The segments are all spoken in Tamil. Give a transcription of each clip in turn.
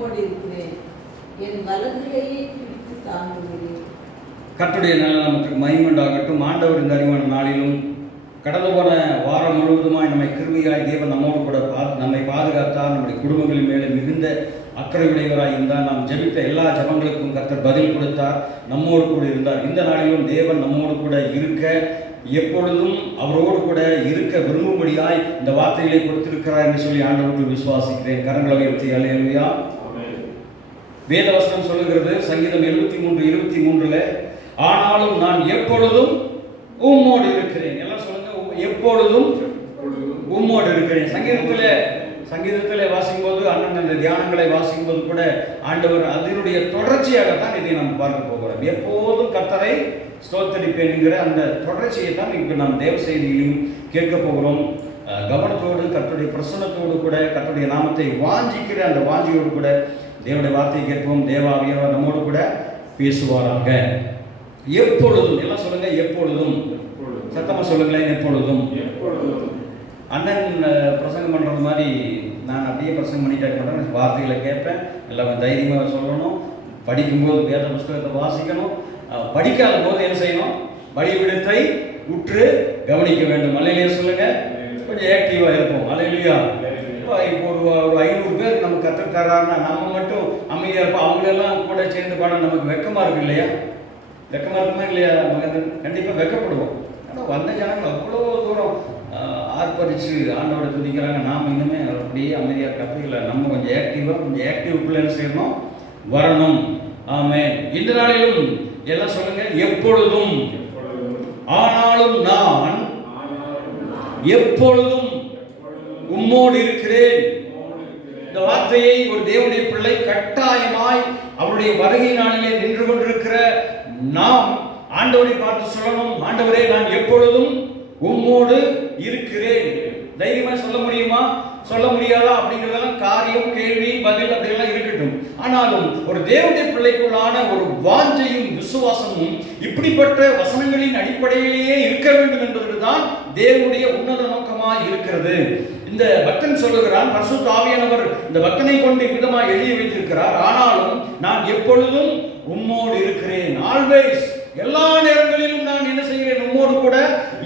உம்மோடு இருக்கிறேன். என் வலதுகையை பிடித்து தாங்குகிறேன். கர்த்தருடைய நல்ல நாமத்துக்கு மகிமை உண்டாகட்டும். ஆண்டவர் இந்த அறிவான நாளிலும் கடந்து போன வாரம் முழுவதுமாய் நம்மை கிருபையாய் தேவன் நம்மோடு கூட நம்மை பாதுகாத்தார். நம்முடைய குடும்பங்களின் மேலே மிகுந்த அக்கறை உடையவராய் இருந்தார். நாம் ஜெபித்த எல்லா ஜெபங்களுக்கும் கர்த்தர் பதில் கொடுத்தார், நம்மோடு கூட இருந்தார். இந்த நாளிலும் தேவன் நம்மோடு கூட இருக்க, எப்பொழுதும் அவரோடு கூட இருக்க விரும்பும்படியாய் இந்த வார்த்தைகளை கொடுத்திருக்கிறார் என்று சொல்லி ஆண்டவருக்கு விசுவாசிக்கிறேன். கரங்களை உயர்த்தி அல்லேலூயா. வேதவசனம் சொல்லுகிறது, சங்கீதம் 73:23, ஆனாலும் நான் எப்பொழுதும் உம்மோடு இருக்கிறேன். எல்லாம் சொல்லுங்க, எப்பொழுதும் உம்மோடு இருக்கிறேன். சங்கீதத்திலே வாசிக்கும் போது, அண்ணன் அந்த தியானங்களை வாசிக்கும் போது கூட ஆண்டவர் அதனுடைய தொடர்ச்சியாகத்தான் இதை நாம் பார்க்க போகிறோம். எப்போதும் கர்த்தரை ஸ்தோத்தரிப்பேன் என்கிற அந்த தொடர்ச்சியை தான் இப்போ நாம் தேவ செய்தியிலும் கேட்க போகிறோம். கவனத்தோடு, கர்த்தருடைய பிரசன்னத்தோடு கூட, கர்த்தருடைய நாமத்தை வாஞ்சிக்கிற அந்த வாஞ்சியோடு கூட தேவனுடைய வார்த்தையை கேட்போம். தேவாவியவர் நம்மோடு கூட பேசுவாராக. எப்பொழுதும், எல்லாம் சொல்லுங்க, எப்பொழுதும். சத்தமா சொல்லுங்களேன், எப்பொழுதும். அண்ணன் பிரசங்கம் பண்ணுறது மாதிரி நான் அப்படியே பிரசங்கம் பண்ணிட்டே மாட்டேன். வார்த்தைகளை கேட்பேன், எல்லாம் தைரியமாக சொல்லணும். படிக்கும்போது வேத புஸ்தகத்தை வாசிக்கணும். படிக்காத போது என்ன செய்யணும்? பலிபீடத்தை உற்று கவனிக்க வேண்டும். அல்லையா சொல்லுங்க, கொஞ்சம் ஆக்டிவாக இருப்போம். அல்லையா, இப்போ ஒரு 500 பேர் நமக்கு கற்றுத்தராருன்னா நம்ம மட்டும் அமைதியாக இருப்போம். அவங்களெல்லாம் கூட சேர்ந்து பாட நமக்கு வெக்கமாக இருக்கு இல்லையா? வெக்கமாக இருக்குமா இல்லையா? கண்டிப்பாக வெக்கப்படுவோம். ஆனால் வந்த ஜனங்கள் அவ்வளோ தூரம் ஆர்ப்பரித்து ஆண்டோட துதிக்கிறாங்க. நாம் இன்னுமே அப்படியே அமைதியாக கற்றுக்கல. நம்ம கொஞ்சம் ஆக்டிவ்க்குள்ளே என்ன செய்யணும்? வரணும். ஆமென். இந்த நாளிலும் எல்லாம் சொல்லுங்க, எப்பொழுதும். ஆனாலும் நான் எப்பொழுதும் உம்மோடு இருக்கிறேன். இந்த வார்த்தையை ஒரு தேவனுடைய பிள்ளை கட்டாயமாய் அவருடைய வருகை நாளிலே நின்று கொண்டிருக்கிற நாம் ஆண்டவரை பார்த்து சொல்லணும், ஆண்டவரே நான் எப்பொழுதும் உம்மோடு இருக்கிறேன். தைரியமா சொல்ல முடியுமா? சொல்ல முடியாதா? அப்படிங்கிறதெல்லாம் காரியம், கேள்வி, பதில் அப்படியெல்லாம் இருக்கட்டும். ஆனாலும் ஒரு தேவனுடைய பிள்ளைக்குள்ளான ஒரு வாஞ்சையும் விசுவாசமும் இப்படிப்பட்ட வசனங்களின் அடிப்படையிலேயே இருக்க வேண்டும் என்பதுதான் தேவனுடைய உன்னத நோக்கமாக இருக்கிறது. இந்த பக்தன் சொல்லுகிறான், பரிசுத்த ஆவியானவர் இந்த பக்தனை கொண்டு விதமாக எழுதி வைத்திருக்கிறார். ஆனாலும் நான் எப்பொழுதும் உம்மோடு இருக்கிறேன். ஆல்வேஸ், எல்லா நேரங்களிலும் நான் என்ன செய்கிறேன்? உம்மோடு கூட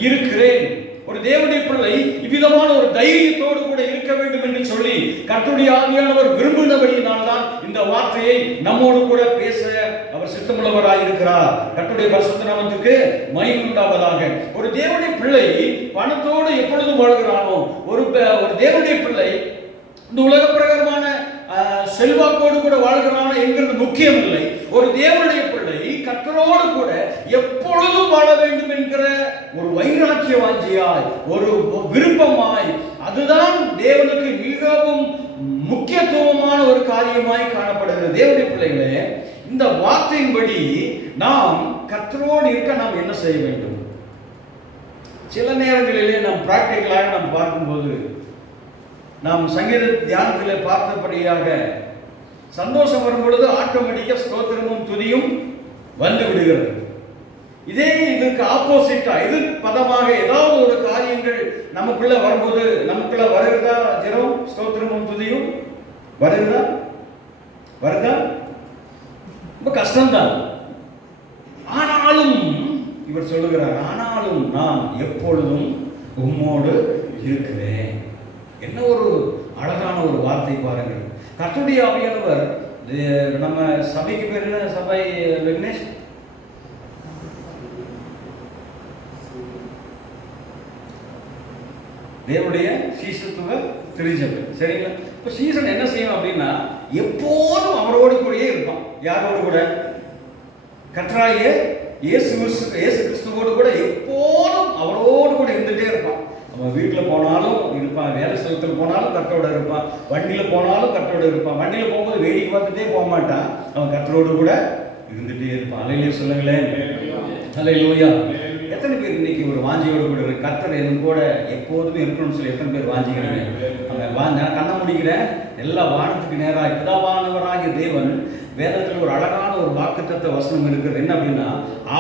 இருக்கிறேன். ஒரு தேவனுடைய பிள்ளை இவ்விதமான ஒரு தைரியத்தோடு கூட இருக்க வேண்டும் என்று சொல்லி கர்த்தருடைய ஆவியானவர் விரும்பினபடியினால் தான் இந்த வார்த்தையை நம்மோடு கூட பேச அவர் சித்தமுள்ளவராய் இருக்கிறார். கர்த்தருடைய பரிசுத்த நாமத்துக்கு மகிமை உண்டாவதாக. ஒரு தேவனுடைய பிள்ளை பணத்தோடு எப்பொழுதும் வாழ்கிறானோ, ஒரு தேவனுடைய பிள்ளை இந்த உலக பிரகாரமான செல்வாக்கோடு கூட வாழ்கிறானோ என்கிறது முக்கியம் இல்லை. ஒரு தேவனுடைய பிள்ளை கர்த்தரோடு கூட எப்பொழுதும் வாழ வேண்டும் என்கிற ஒரு வைராக்கிய வாஞ்சியாய், ஒரு விருப்பமாய், அதுதான் தேவனுக்கு மிகவும் முக்கியத்துவமான ஒரு காரியமாய் காணப்படுகிறது. தேவனுடைய பிள்ளைகளே, இந்த வார்த்தையின்படி நாம் கர்த்தரோடு இருக்க நாம் என்ன செய்ய வேண்டும்? சில நேரங்களிலே நாம் பிராக்டிகலாக நாம் பார்க்கும்போது, நாம் சங்கீத தியானத்தில் பார்த்தபடியாக சந்தோஷம் வரும் பொழுது ஆட்டோமேட்டிக்காக ஸ்தோத்திரமும் துதியும் வந்து விடுகிறது. இதே இதற்கு ஆப்போசிட்டா எதிர்பதமாக ஏதாவது ஒரு காரியங்கள் நமக்குள்ள வரும்போது, நமக்குள்ள வருகிறதா ஜெரம்? ஸ்தோத்திரமும் துதியும் வருகிறதா? ரொம்ப கஷ்டம்தான். ஆனாலும் இவர் சொல்லுகிறார், ஆனாலும் நான் எப்பொழுதும் உம்மோடு இருக்கிறேன். என்ன ஒரு அழகான ஒரு வார்த்தை பாருங்கள். கர்த்தருடைய ஆவியானவர், நம்ம சபைக்கு பேர் என்ன சபை விக்னேஷ்? தேவனுடைய சீசத்துவ திருச்சபை, சரிங்களா? இப்போ சீசன் என்ன செய்யணும் அப்படின்னா, எப்போதும் அவரோடு கூடயே இருப்பான். யாரோடு கூட? கர்த்தராகிய இயேசு கிறிஸ்துவோடு கூட எப்போதும் அவரோடு கூட இருந்துகிட்டே இருப்பான். நம்ம வீட்டில் போனாலும் இருப்பான், வேலை ஸ்தலத்தில் போனாலும் கர்த்தரோட இருப்பான், வண்டியில் போனாலும் கர்த்தரோட இருப்பான். வண்டியில் போகும்போது வேடிக்கை பார்த்துட்டே போக மாட்டான், அவன் கர்த்தரோடு கூட இருந்துகிட்டே இருப்பான். அல்லேலூயா சொல்லுங்களேன், அல்லேலூயா. எத்தனை பேர் இன்னைக்கு ஒரு வாஞ்சியோடு கூட இருக்கு? கர்த்தர் என் கூட எப்போதுமே இருக்கணும்னு சொல்லி எத்தனை பேர் வாஞ்சிக்கிறேன்? நான் கண்ண முடிக்கிறேன். எல்லா வானத்துக்கு நேராக பிதாவானவராகிய தேவன் வேதத்தில் ஒரு அழகான ஒரு வாக்குத்தத்த வசனம் இருக்கிறது. என்ன அப்படின்னா,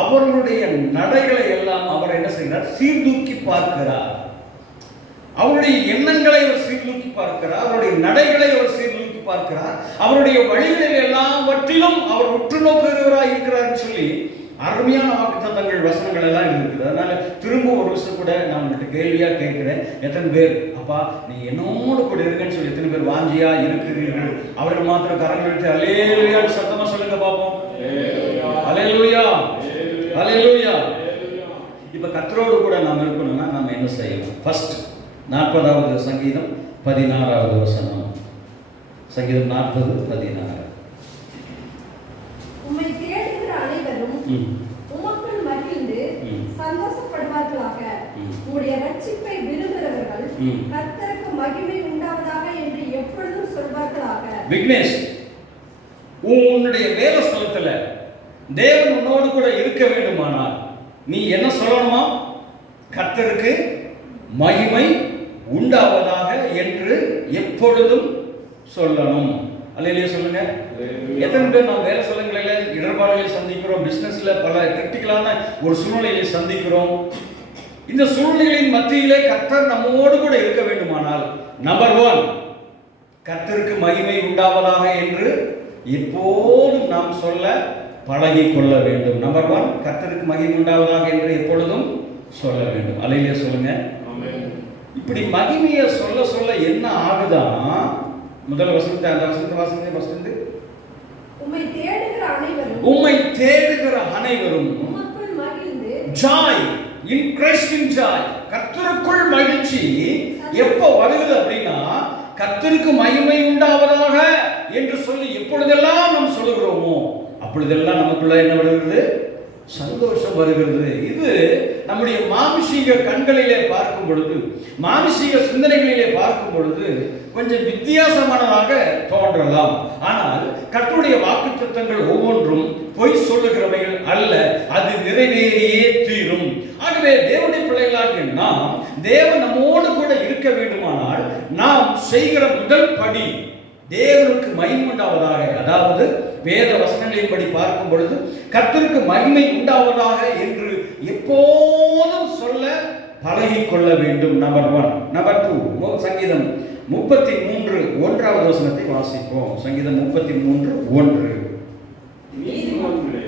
அவர்களுடைய நடைகளை எல்லாம் அவர் என்ன செய்கிறார்? சீர்தூக்கி பார்க்கிறார். அவருடைய எண்ணங்களை அவர் சீர்தூக்கி பார்க்கிறார். அவருடைய நடைகளை அவர் சீர்தூக்கி பார்க்கிறார், அவருடைய வழிகளில் எல்லாவற்றிலும் அவர் உற்று நோக்குகிறவராய் இருக்கிறார் சொல்லி அருமையான வாக்குத்தத்தங்கள் வசனங்கள் எல்லாம் இருக்குது. அதனால திரும்ப ஒரு விஷயம் கூட நான் உங்கள்கிட்ட கேள்வியா கேட்கிறேன், எத்தனை பேர் அப்பா நீ என்னோடு கூட இருக்கேன்னு சொல்லி எத்தனை பேர் வாஞ்சியா இருக்கிறீர்கள்? அவர்கள் மாத்திரம் கரங்கள் எடுத்து அல்லேலூயான்னு சத்தமா சொல்லுங்க பாப்போம். அல்லேலூயா, அல்லேலூயா. இப்ப கர்த்தரோடு கூட நாம் இருக்கணும்னா நாம் என்ன செய்யணும்? ஃபர்ஸ்ட் 40வது சங்கீதம் 16வது வசனம். சங்கீதம் 40:16. உம்மை தேடுகிற அனைவரும் உமக்குள் மகிழ்ந்து சந்தோஷப்படுவார்களாக. உம்முடைய ரட்சிப்பை விரும்புகிறவர்கள் கர்த்தருக்கு மகிமை உண்டாவதாக என்று எப்பொழுதும் சொல்வார்களாக. விக்னேஷ், உன்னுடைய வேலை ஸ்தலத்துல தேவன் உன்னோடு கூட இருக்க வேண்டுமானால் நீ என்ன சொல்லணுமா? கர்த்தருக்கு மகிமை உண்டாவதாக என்று எப்பொழுதும் சொல்லணும். அல்லேலூயா சொல்லுங்க. எத்தனை பேர் நாம் வேலை ஸ்தலங்களில் இடர்பாடுகளை சந்திக்கிறோம், பிசினஸ்ல பல கிரிட்டிக்கலான ஒரு சூழ்நிலையை சந்திக்கிறோம். இந்த சூழ்நிலையின் மத்தியிலே கர்த்தர் நம்மோடு கூட இருக்க வேண்டுமானால் நம்பர் 1 கர்த்தருக்கு மகிமை உண்டாவதாக என்று எப்போதும் நாம் சொல்ல பழகி கொள்ள வேண்டும். நம்பர் 1 கர்த்தருக்கு மகிமை உண்டாவதாக என்று எப்பொழுதும் சொல்ல வேண்டும். அல்லேலூயா சொல்லுங்க. இப்படி மகிமையை சொல்ல சொல்ல என்ன ஆகுதான்? முதல் வசனத்தை அந்த வசனத்தை வாசிங்க. உம்மை தேடுகிற அனைவரும் உமக்குள் மகிழ்ந்து joy in Christ in joy. கர்த்தருக்குள் மகிழ்ச்சி எப்போ வருகிறது அப்படின்னா கர்த்தருக்கு மகிமை உண்டாவதாக என்று சொல்லி எப்பொழுதெல்லாம் நாம் சொல்லுகிறோமோ அப்பொழுதெல்லாம் நமக்குள்ள என்ன வருகிறது? சந்தோஷம் வருகிறது. இது நம்முடைய மானுஷீக கண்களிலே பார்க்கும் பொழுது, மானுஷீக சிந்தனைகளிலே பார்க்கும் பொழுது கொஞ்சம் வித்தியாசமானதாக தோன்றலாம். ஆனால் கர்த்தருடைய வாக்குத்தத்தங்கள் ஒவ்வொன்றும் பொய் சொல்லுகிறவைகள் அல்ல, அது நிறைவேறியே தீரும். ஆகவே தேவனுடைய பிள்ளைகளாகிய நாம் தேவன் நம்மோடு கூட இருக்க வேண்டுமானால் நாம் செய்கிற முதல் படி தேவனுக்கு மகிமை உண்டாவதாக, அதாவது வேத வசனங்களின்படி பார்க்கும் பொழுது கர்த்தருக்கு மகிமை உண்டாவதாக என்று எப்போதும் சொல்ல பழகிக் கொள்ள வேண்டும். நம்பர் 1. நம்பர் 2 சங்கீதம் 33:1 வசனத்தை வாசிப்போம். சங்கீதம் 33:1. நீதிமான்களே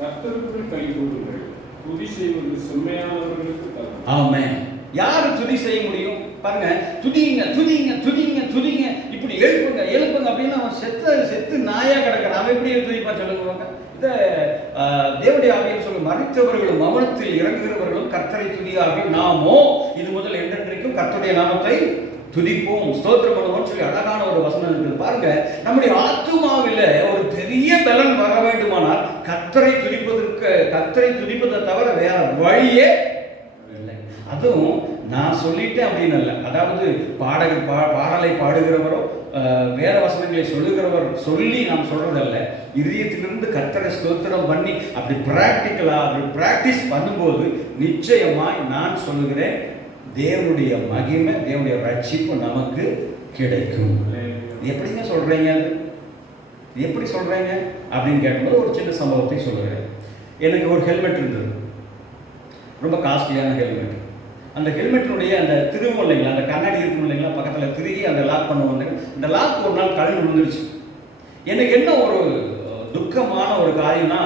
கர்த்தருக்குள் கைகூடுங்கள், துதி செய்வது செம்மையானவர்களுக்கு தரும். ஆமென். யாரு துதி செய்ய முடியும்? பாருங்க, துதிங்க துதிங்க துதிங்க துதிங்க, இப்படி எழுப்புங்க எழுப்புங்க அப்படின்னு அவன் செத்து நாயா கிடக்கிறான். அவன் எப்படி துதிப்பா சொல்லுவாங்க? இதை தேவனுடைய ஆவியில் சொல்லும், மரித்தவர்களும் மரணத்தில் இறங்குகிறவர்களும் கர்த்தரை துதியார்கள், நாமோ இது முதல் என்றென்றைக்கும் கர்த்தருடைய நாமத்தை துதிப்போம், ஸ்தோத்திரம் பண்ணுவோம் சொல்லி அழகான ஒரு வசனம் இருக்குது. பாருங்க, நம்முடைய ஆத்துமாவில் ஒரு பெரிய பலன் வர வேண்டுமானால் கர்த்தரை துதிப்பதை தவிர வேற வழியே இல்லை. அதுவும் நான் சொல்லிட்டேன் அப்படின்னு அல்ல, அதாவது பாடலை பாடுகிறவரோ வேற வசனங்களை சொல்லுகிறவர் சொல்லி நாம் சொல்றதல்ல, இதயத்திலிருந்து கர்த்தரை ஸ்தோத்திரம் பண்ணி அப்படி பிராக்டிஸ் பண்ணும்போது நிச்சயமாய் நான் சொல்லுகிறேன், தேவனுடைய மகிமை, தேவனுடைய ரட்சிப்பு நமக்கு கிடைக்கும். எப்படிங்க சொல்றீங்க? எப்படி சொல்றீங்க அப்படின்னு கேட்கும்போது ஒரு சின்ன சம்பவத்தை சொல்லுகிறேன். எனக்கு ஒரு ஹெல்மெட் இருந்தது, ரொம்ப காஸ்ட்லியான ஹெல்மெட். அந்த ஹெல்மெட்டினுடைய அந்த திருவும் இல்லைங்களா, அந்த கண்ணாடி இருக்கும் இல்லைங்களா, பக்கத்தில் திருகி அந்த லாக் பண்ணுவாங்க. இந்த லாக் ஒரு நாள் கழண்டு விழுந்துருச்சு. எனக்கு என்ன ஒரு துக்கமான ஒரு காரியம்னா,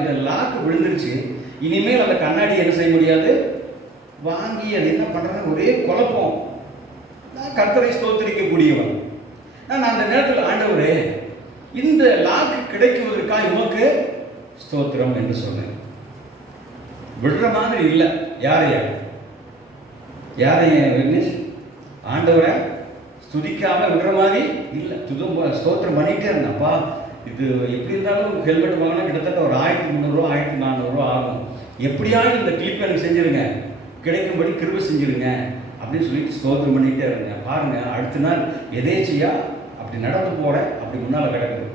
இந்த லாக் விழுந்துருச்சு. இனிமேல் அந்த கண்ணாடி என்ன செய்ய முடியாது, வாங்கி அது என்ன பண்ணுறேன்னு ஒரே குழப்பம். நான் கர்த்தரை ஸ்தோத்திரிக்கக்கூடியவன். நான் அந்த நேரத்தில், ஆண்டவரே இந்த லாக்கு கிடைக்குவதற்காக உமக்கு ஸ்தோத்திரம் என்று சொன்னேன். விடுற மாதிரி இல்லை. யாரையும் விக்னேஷ், ஆண்டவரை ஸ்துதிக்காம விடுற மாதிரி இல்லை. ஸ்தோத்திரம் பண்ணிட்டே இருந்தேன்ப்பா. இது எப்படி இருந்தாலும் ஹெல்மெட் வாங்கினா கிட்டத்தட்ட ஒரு 1300 1400 ஆகும். எப்படியாவது இந்த கிளிப் எனக்கு செஞ்சிருங்க, கிடைக்கும்படி கிருபை செஞ்சிருங்க அப்படின்னு சொல்லிட்டு ஸ்தோத்திரம் பண்ணிகிட்டே இருந்தேன். பாருங்க, அடுத்த நாள் எதேச்சியா அப்படி நடந்து போகிறேன், அப்படி முன்னால் கிடக்குது.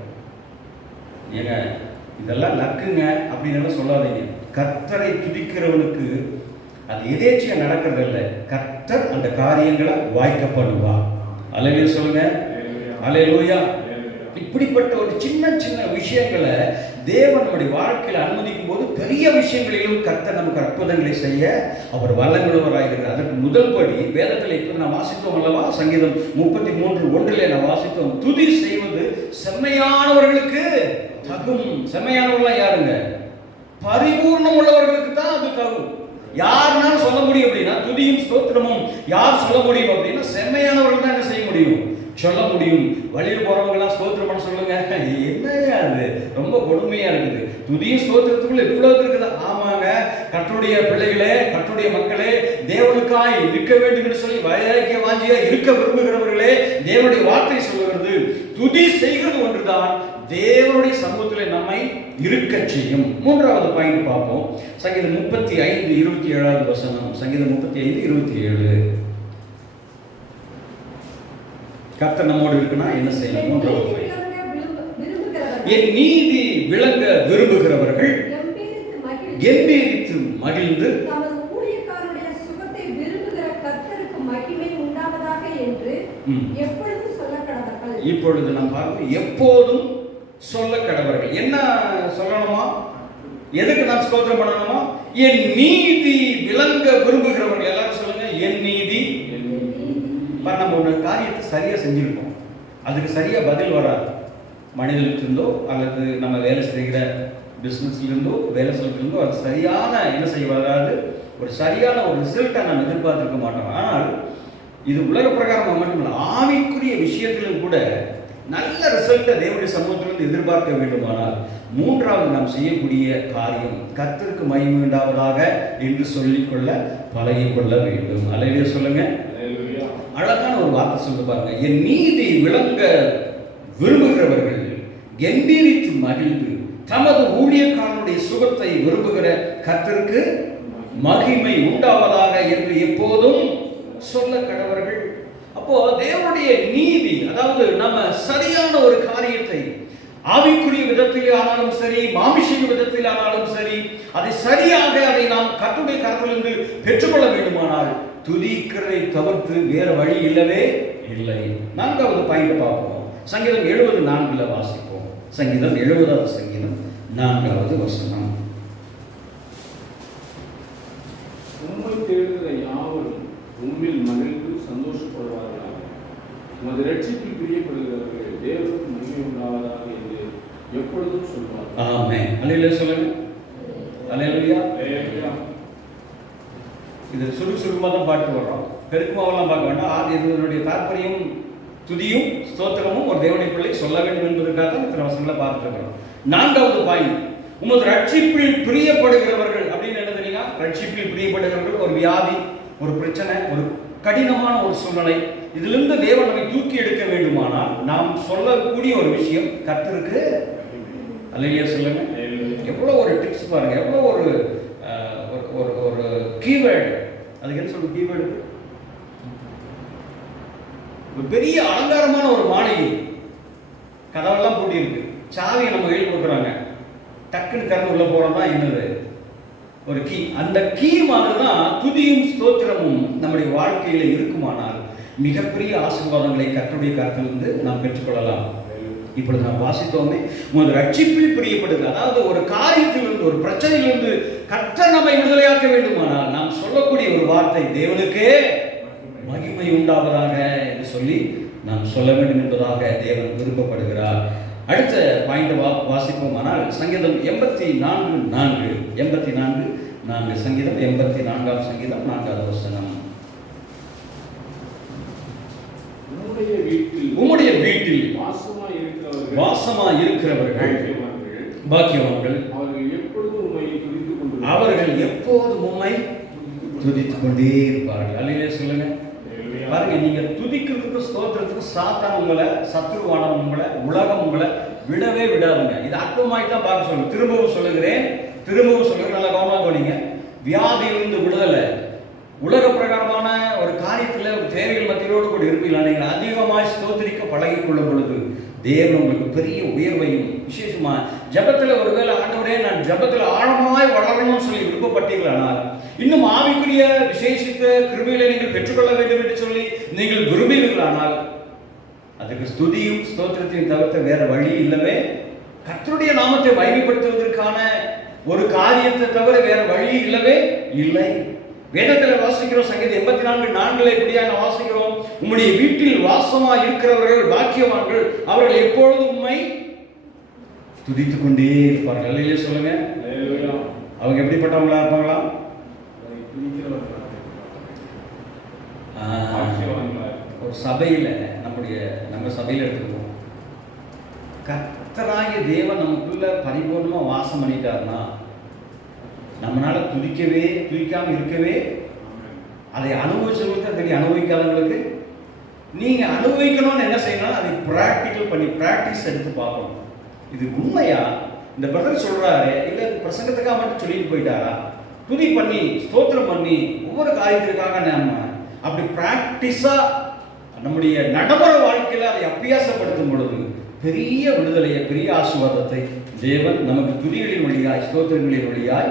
ஏங்க இதெல்லாம் லக்குங்க அப்படின்னு சொல்லாதீங்க. கர்த்தரை துதிக்கிறவனுக்கு அது எதேச்சியா நடக்கிறது இல்லை, கர்த்தர் அந்த காரியங்களை வாய்க்க பண்ணுவார். அல்லேலூயா சொல்லுங்க. அல்லேலூயா. இப்படிப்பட்ட ஒரு சின்ன சின்ன விஷயங்களை தேவன் நம்முடைய வாழ்க்கையில் அனுமதிக்கும் போது பெரிய விஷயங்களிலும் கர்த்தர் நமக்கு அற்புதங்களை செய்ய அவர் வல்லமையுள்ளவராயிருக்கிறார். அதற்கு முதல் படி வேதத்தில் இப்போது நான் வாசித்தோம் அல்லவா, சங்கீதம் 33:1 நான் வாசித்தோம், துதி செய்வது செம்மையானவர்களுக்கு தகும். செம்மையானவர்கள்லாம் யாருங்க? பரிபூர்ணம் உள்ளவர்களுக்கு தான் அது தகும். யாருனாலும் சொல்ல முடியும் அப்படின்னா, துதியும் ஸ்தோத்திரமும் யார் சொல்ல முடியும் அப்படின்னா செம்மையானவர்கள் தான் என்ன செய்ய முடியும், சொல்ல முடியும். வழியில் போறவங்கலாம் ஸ்தோத்திரம் பண்ண சொல்லுங்க, என்னையா அது ரொம்ப கொடுமையா இருக்குது. துதியும் ஸ்தோத்திரத்துக்குள்ள இவ்வளவு இருக்குது. ஆமாங்க, கர்த்தருடைய பிள்ளைகளே, கர்த்தருடைய மக்களே, தேவனுக்காய் நிற்க வேண்டும் என்று சொல்லி வைராக்கிய வாஞ்சியா இருக்க விரும்புகிறவர்களே, தேவனுடைய வார்த்தை சொல்லுகிறது துதி செய்கிறது ஒன்றுதான் தேவனுடைய சமூகத்தில் நம்மை இருக்க செய்யும். மூன்றாவது பாயிண்ட் பார்ப்போம். சங்கீதம் 35:27 வசனம். சங்கீதம் 35:27. கர்த்தர் நம்மோடு இருக்குன்னா என்ன செய்யணும்? மூன்றாவது பாயிண்ட், என் நீதி விளங்க விரும்புகிறவர்கள் கெம்பீரித்து மகிழ்ந்து தமது ஊழியக்காரருடைய சுகத்தை விரும்புகிற கர்த்தருக்கு மகிமை உண்டாவதாக என்று எப்பொழுதும் சொல்ல கடவர்கள். இப்பொழுது நாம் பார்ப்போம், எப்போதும் சொல்ல கடவர்கள். என்ன சொல்லணுமா? எதுக்கு நான் ஸ்தோத்திரம் பண்ணணுமா? என் நீதி விளங்க விரும்புகிறவர்கள். எல்லாரும் சொல்லுங்க, என் நீதி. நம்ம ஒரு காரியத்தை சரியா செஞ்சிருக்கோம், அதுக்கு சரியா பதில் வராது. மனிதர்கிட்டருந்தோ அல்லது நம்ம வேலை செய்கிற பிஸ்னஸ்லேருந்தோ வேலை சொல்லிருந்தோ அது சரியான என்ன செய்ய வராது, ஒரு சரியான ஒரு ரிசல்ட்டை நாம் எதிர்பார்த்துருக்க மாட்டோம். ஆனால் இது உலக பிரகாரம் மட்டும் ஆவிக்குரிய விஷயத்திலும் கூட நல்ல ரிசல்ட்டை தேவனுடைய சமூகத்திலிருந்து எதிர்பார்க்க வேண்டுமானால் மூன்றாவது நாம் செய்யக்கூடிய காரியம் கர்த்தருக்கு மகிமை உண்டாவதாக என்று சொல்லிக்கொள்ள பழகிக்கொள்ள வேண்டும். அல்லேலூயா சொல்லுங்க. அழகான ஒரு வார்த்தை சொல்லி பாருங்க, என் நீதி விளங்க விரும்புகிறவர்கள் கெம்பீரித்து மகிழ்ந்து தமது ஊழியக்காரனுடைய சுகத்தை விரும்புகிற கர்த்தருக்கு மகிமை உண்டாவதாக என்று எப்போதும் சொல்ல கடவர்கள். அப்போ தேவனுடைய நீதி, அதாவது நம்ம சரியான ஒரு காரியத்தை ஆவிக்குரிய விதத்தில் ஆனாலும் சரி, மாமிஷிக விதத்தில் ஆனாலும் சரி, அதை சரியாக அதை நாம் கர்த்தருடைய கரத்திலிருந்து பெற்றுக்கொள்ள வேண்டுமானால் துதிக்கிறதை தவிர்த்து வேற வழி இல்லவே இல்லை. நான்காவது பாயிண்ட் பார்ப்போம். சங்கீதம் 74 வாசிப்போம். சங்கீதம் 70வது சங்கீதம் 4வது வசனம். உம்மை தேடுகிற யாவரும் உம்மில் மகிழ்ந்து சந்தோஷப்படுவார்களாக. உமது இரட்சிப்பில் பிரியப்படுகிறவர்கள் தேவனுக்கு மகிமை உண்டாவதாக என்று எப்பொழுதும் சொல்வார்கள். ஆமென். அல்லேலூயா சொல்லுங்க. அல்லேலூயா. இது சுருக்கமாக தான் பார்த்து வர்றோம், பெருக்குமாவெல்லாம் பார்க்க வேண்டாம். இதனுடைய தாற்பயம் துதியும் ஸ்தோத்திரமும் ஒரு தேவனுடைய பிள்ளை சொல்ல வேண்டும் என்பதற்காக தான் இத்தனை வசனங்களை பார்த்துருக்கிறோம். நான்காவது பாயிண்ட், உமது ரட்சிப்பில் பிரியப்படுகிறவர்கள் அப்படின்னு என்ன தெரியுங்க? ரட்சிப்பில் பிரியப்படுகிறவர்கள் ஒரு வியாதி, ஒரு பிரச்சனை, ஒரு கடினமான ஒரு சூழ்நிலை, இதிலிருந்து தேவன் நம்மை தூக்கி எடுக்க வேண்டுமானால் நாம் சொல்லக்கூடிய ஒரு விஷயம் கர்த்தருக்கு அல்லேலூயா சொல்லுங்க. எவ்வளோ ஒரு டிப்ஸ் பாருங்க, எவ்வளோ ஒரு ஒரு கீவேர்டு. அதுக்கு என்ன சொல்றது? கீவேர்டு ஒரு பெரிய அலங்காரமான ஒரு மாளிகை, கதவெல்லாம் பூட்டி இருக்கு, சாவியை நம்ம கையில் கொடுக்குறாங்க, டக்குன்னு திறந்து உள்ள போறோம்னா என்னது? ஒரு கீ. அந்த கீ மாதிரி தான் துதியும் ஸ்தோத்திரமும் நம்முடைய வாழ்க்கையில இருக்குமானால் மிகப்பெரிய ஆசீர்வாதங்களை கர்த்தருடைய கரத்திலிருந்து நாம் பெற்றுக்கொள்ளலாம். இப்பொழுது நாம் வாசித்தோமே, உமது ரட்சிப்பில் பிரியப்படுகிறது. அதாவது ஒரு காரியத்திலிருந்து, ஒரு பிரச்சனையிலிருந்து கர்த்தர் நம்மை விடுதலையாக்க வேண்டுமானால் நாம் சொல்லக்கூடிய ஒரு வார்த்தை தேவனுக்கே மகிமை உண்டாவதாக என்று சொல்லி நாம் சொல்ல வேண்டும் என்பதாக தேவன் விருப்பப்படுகிறார். அடுத்த பாயிண்ட் வாசிப்போமானால் சங்கீதம் 84:4 சங்கீதம் 84 சங்கீதம் 4வது வசனம். உம்முடைய வீட்டில் வாசமா இருக்கிறவர்கள் பாக்கியவான்கள், அவர்கள் எப்போதும் உம்மை துதித்துக் கொண்டே இருப்பார்கள். அல்லேலூயா சொல்லுங்க. பாருங்க, நீங்க துதிக்கிறதுக்கு ஸ்தோத்திரத்துக்கு சாத்தான் உங்களை, சத்துருவானவன் உங்களை, உலகம் உங்களை விடவே விடாதுங்க. இது அற்புதமாய் தான் பார்க்க சொல்லுங்க. திரும்பவும் சொல்லுகிறேன், நல்லா கவனமாக கவனிங்க. வியாதியிலிருந்து விடுதலை, உலக பிரகாரமான ஒரு காரியத்தில் ஒரு தேவைகள் மத்தியோடு கூட இருப்பீங்களா? நீங்கள் அதிகமாக ஸ்தோத்திரிக்க பழகிக் கொள்ளும் பொழுது தேவன் உங்களுக்கு பெரிய உயர்வையும் விசேஷமா ஜபத்தில் ஒருவேளை ஆண்டவரே நான் ஜபத்தில் ஆழமாய் வளரணும்னு சொல்லி விருப்பப்பட்டீர்களானால், இன்னும் ஆவிக்குரிய விசேஷித்த கிருபைகளை நீங்கள் பெற்றுக்கொள்ள வேண்டும் என்று சொல்லி நீங்கள் விரும்புவீர்களானால் அதுக்கு ஸ்துதியும் ஸ்தோத்திரத்தையும் தவிர்த்த வேற வழி இல்லவே, கர்த்தருடைய நாமத்தை மகிமைப்படுத்துவதற்கான ஒரு காரியத்தை தவிர வேற வழி இல்லவே இல்லை. வேதத்தில் வாசிக்கிறோம், சங்கீதம் 84:4 இப்படியாக வாசிக்கிறோம், உம்முடைய வீட்டில் வாசமா இருக்கிறவர்கள் பாக்கியவான்கள், அவர்கள் எப்பொழுதும் உம்மை துதித்துக் கொண்டே இருப்பார்கள். அல்லேலூயா சொல்லுங்க. அவங்க எப்படிப்பட்டவங்களா இருப்பாங்களா? ஒரு சபையில நம்ம சபையில எடுத்துக்குவோம், கர்த்தராகிய தேவன் நமக்குள்ள பரிபூர்ணமா வாசம் பண்ணிட்டாருன்னா நம்மளால துதிக்காம இருக்கவே, அதை அனுபவிச்சவங்களுக்கு தான் தெரியும். அனுபவிக்காதவங்களுக்கு நீங்க அனுபவிக்கணும்னு என்ன செய்யணும், அதை பிராக்டிக்கல் பண்ணி பிராக்டிஸ் எடுத்து பார்க்கணும். இது உண்மையா? இந்த பிரதர் சொல்றாரு, இல்ல பிரசங்கத்துக்காக மட்டும் சொல்லிட்டு போயிட்டாரா? துதி பண்ணி ஸ்தோத்திரம் பண்ணி ஒவ்வொரு காரியத்திற்காக நம்ம அப்படி பிராக்டிஸா நம்முடைய நடைமுறை வாழ்க்கையில அதை அபியாசப்படுத்தும் பொழுது பெரிய விடுதலையை, பெரிய ஆசீர்வாதத்தை தேவன் நமக்கு துதிகளின் வழியாய் ஸ்தோத்திரங்களின் வழியாய்